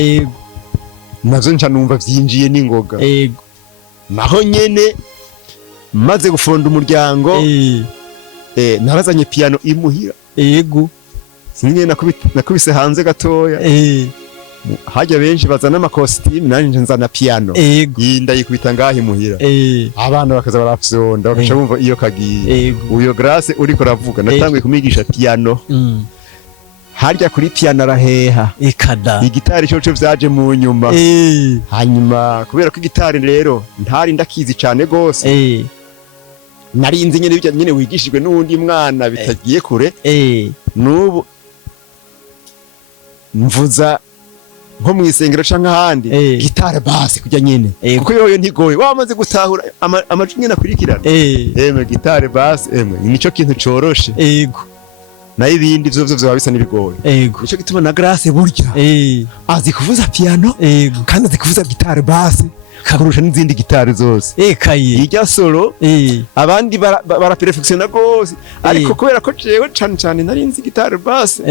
navyo nca numva vyinjiye n'ingoga naho nyene maze gufonda umuryango narazanye piano imuhira sinye nakubise hanze gatoya hajya benshi bazana amakositimu nanje nzana piano ndayikubita ngaho imuhira abana bakaza barafyonda bakaca bumva iyo kagiye uyo Grace uriko ravuga natanguye kumigisha piano harya kuri piano araheha igitari cyo vyaje mu nyuma hanyuma kubera ko igitari rero ntari ndakizi cane gose narinzi nyene wigishijwe n'undi mwana bitagiye kure n'ubu mvuza nko mu isengero canke ahandi gitare basi kujya nyene kuko yoyo ntigoye wamaze gutahura amajwi nyene akurikirana gitare basi nico kintu coroshe nayo ibindi vyo vyo bisa n'ibigoye nico gituma na Grace burya azi kuvuza piano kandi azi kuvuza gitare basi kurusha n'izindi gitari zose irya solo abandi baraperfectiona gose ariko kubera ko jewe cane nari nzi gitare basi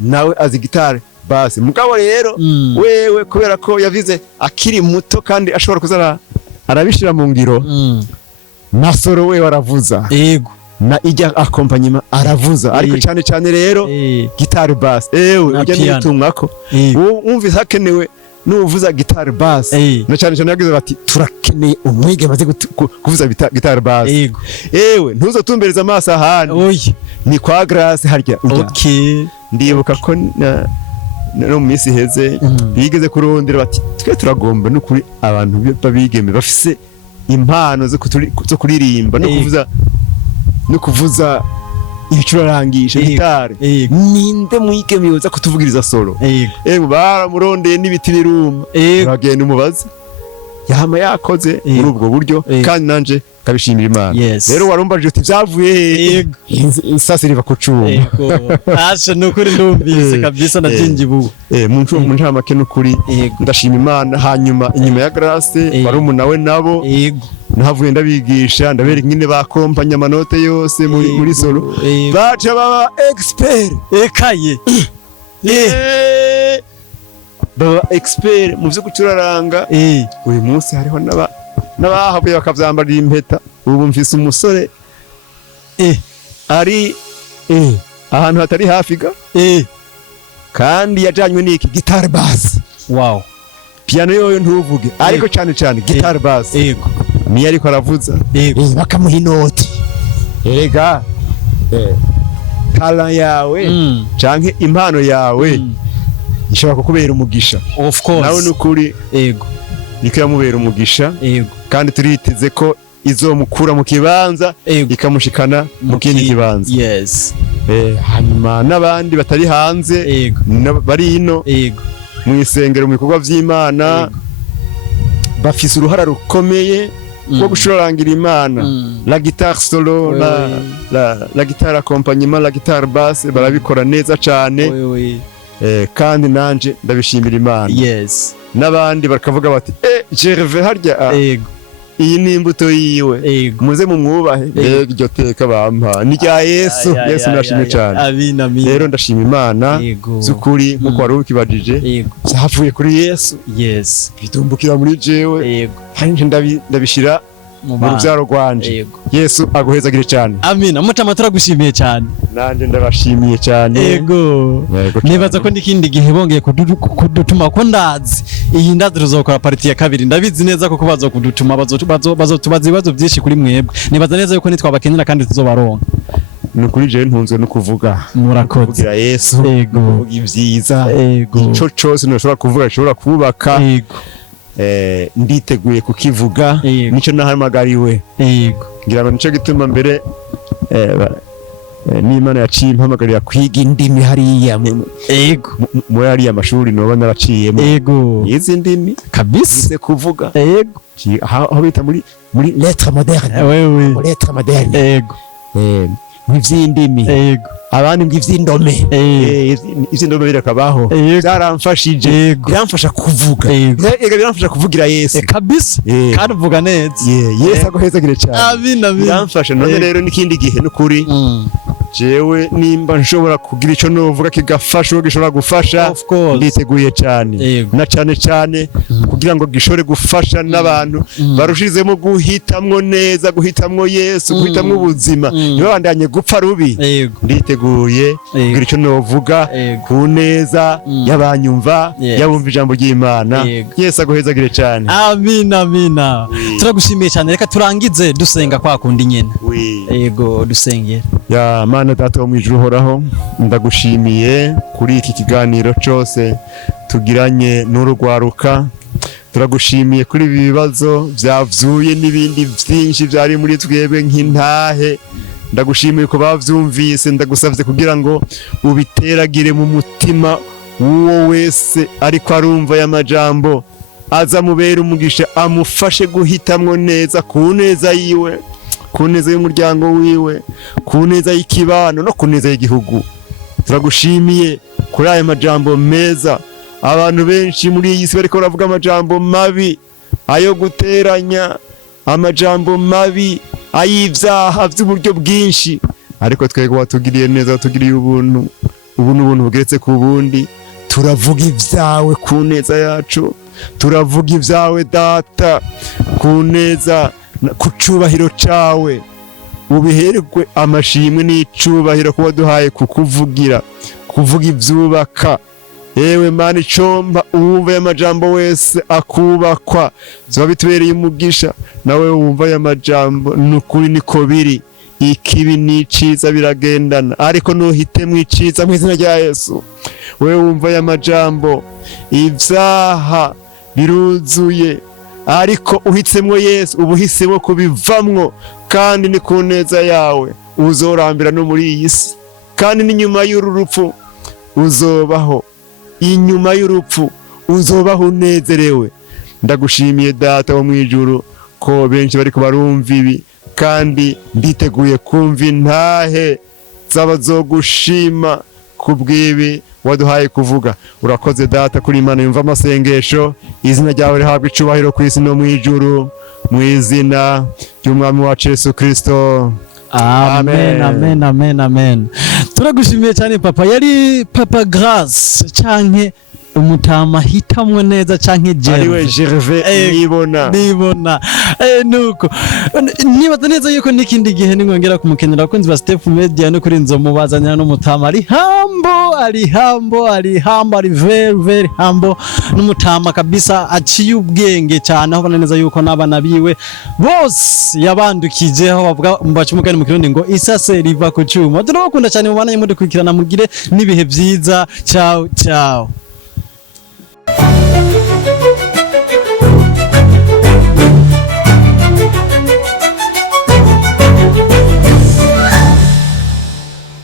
nawe azi gitare basi mugabo rero wewe kubera ko yavize akiri muto kandi ashobora kuzara arabishira mu ngiro na solo wewe aravuza na ijya accompagnement aravuza ariko cyane cyane rero guitar bass ujya nitumwako wumvise hakenewe nuvuza guitar bass na cyane cyane yagize bati turakeneye umwige maze kuvuza guitar bass ntuzotumbereza amaso ahandi ni kwa Grace harya ndibuka ko no mu minsi heze bigeze kurondera bati twe turagomba no kuri abantu babigeme bafise impano zo kuririmba no kuvuza ibicurarangisha gitare ninde mwigeme yoza kutuvugiriza solo baramurondeye n'ibiti biruma bagenda umubaza yahama yakoze muri ubwo buryo kandi nanje kabishimira Imana rero warumbaje uti byavuye sasa riva kucuma asha nukuri ndumvise kabisa natingibu mu ncamake nukuri ndashima Imana hanyuma inyuma ya Grace barumuna we nabo nahavuye ndabigisha ndabereka nyine bakompanya amanote yose muri solo baca baba expert ekaye baba expert mu byo gucuraranga uyu munsi hariho n'abahavuye bakavyambarira impeta ubu mfise umusore ari ahantu hatari hafiga kandi yajanywe n'iki guitar bass piano yoyo ntuvuge ariko cyane cyane guitar bass niyo ariko aravuza bakamuha inoti erega talent yawe canke impano yawe ishobora kukubera umugisha nawe nukuri niko yamubera umugisha kandi turiteze ko izomukura mu kibanza ikamushikana mu kindi kibanza hanyuma n'abandi batari hanze bari ino mu isengero mu bikorwa vy'Imana bafise uruhara rukomeye rwo gucurarangira Imana la guitare solo la guitare accompagnement la guitare basse barabikora neza cane kandi nanje ndabishimira Imana n'abandi bakavuga bati Gervais harya iyi ni imbuto yiwe muze mu mwubahe iryo teka bampa ni rya Yesu nashimye cyane rero ndashima Imana zukuri nkuko wari ukibajije zavuye kuri Yesu bitumbukira muri jewe kandi ndabishira mu rubyaro rwanje Yesu aguhezagire cyane amina mutama turagushimiye cyane nanje ndabashimiye cyane nibaza ko n'ikindi gihe bongeye kudutuma ko ndazi iyi ndazi ruzokora party ya kabiri ndabizi neza ko bazo kudutuma bazotubaza ibibazo byinshi kuri mwebwe nibaza neza yuko nitwabakenera kandi tuzobaronka nukuri je ntunzwe no kuvuga murakoze Yesu kuvuga ibyiza ico cyose nashobora kuvuga gishobora kubaka nditeguye kukivuga nico nahamagariwe ngira ngo nico gituma mbere n'Imana yaciye impamagarira kwiga indimi hariya muri hariya amashuri noba naraciyemo izi ndimi kabisa kuvuga aho bita muri lettre moderne lettre moderne mu vy'indimi abandi ngo ivy'indome ivy'indome birakabaho byaramfashije biramfasha kuvuga biramfasha kuvugira Yesu kabisa kandi uvuga neza Yesu aguhezagire cyane biramfasha none rero n'ikindi gihe n'ukuri jewe nimba nshobora kugira ico novuga kigafasha gishobora gufasha nditeguye cyane na cyane kugira ngo gishore gufasha n'abantu barushizemo guhitamwo neza guhitamwo Yesu guhitamwo ubuzima ntibandanye gupfa rubi nditeguye kugira ico novuga ku neza y'abanyumva yabumva ijambo ry'Imana Yesu aguhezagire cyane amina turagushimiye cyane reka turangize dusenga kwa kundi nyene dusengera ya Mana Data wo mwijuru horaho ndagushimiye kuri iki kiganiro cyose tugiranye n'urugwaruka turagushimiye kuri ibi bibazo byavuye n'ibindi byinshi byari muri twebwe nk'intahe ndagushimiye ko bavyumvise ndagusavye kugira ngo ubiteragire mu mutima uwo wese ariko arumva ya majambo aza mubera umugisha amufashe guhitamwo neza ku neza yiwe ku neza y'umuryango wiwe ku neza y'ikibano no ku neza y'igihugu turagushimiye kuri aya majambo meza abantu benshi muri iyi si bariko baravuga amajambo mabi ayo guteranya amajambo mabi ay'ivyaha by'uburyo bwinshi ariko twego watugiriye neza watugiriye ubuntu bugeretse ku bundi turavuga ivyawe ku neza yacu turavuga ivyawe Data ku neza ku cubahiro cawe ubiherwe amashimwe n'icubahiro kuba duhaye kukuvugira kuvuga ivyubaka. Ewe Mana icomba uwumva y'amajambo wese akubakwa zoba bitubereye umugisha, nawe wumva y'amajambo nukuri niko biri, ikibi n'iciza biragendana, ariko nuhitemwo iciza mu izina rya Yesu. Wewe wumva y'amajambo ivyaha biruzuye, ariko uhitsemwo Yesu ubuhisemo kubivamwo, kandi ni ku neza yawe uzorambira no muri iyi si, kandi n'inyuma y'uru rupfu uzobaho, inyuma y'urupfu uzobaho unezerewe. Ndagushimiye Data wo mwijuru ko benshi bariko barumva ibi, kandi nditeguye kumva intahe z'abazogushima kubw'ibi waduhaye kuvuga. Urakoze Data kuri Imana yumva amasengesho, izina ryawe rihabwa icubahiro ku isi no mwijuru, mu izina ry'umwami wacu Yesu Kristo. Amen, amen, amen, amen. Turagushimiye cyane papa. Yari Papa Grace canke umutama hitamwe neza canke Gervais nibona nuko nibaza neza yuko n'ikindi gihe ningongera kumukenera abakunzi ba Step Media no kuri nzomubazanira n'umutama ari very humble, n'umutama kabisa aciye ubwenge cyane, aho bana neza yuko n'abana biwe bose yabandukije, aho bavuga mbacumugani mu kirundi ngo isase riva ku cyuma. Turabakunda cyane, mubana mudukurikirana, mugire n'ibihe byiza. Ciao ciao.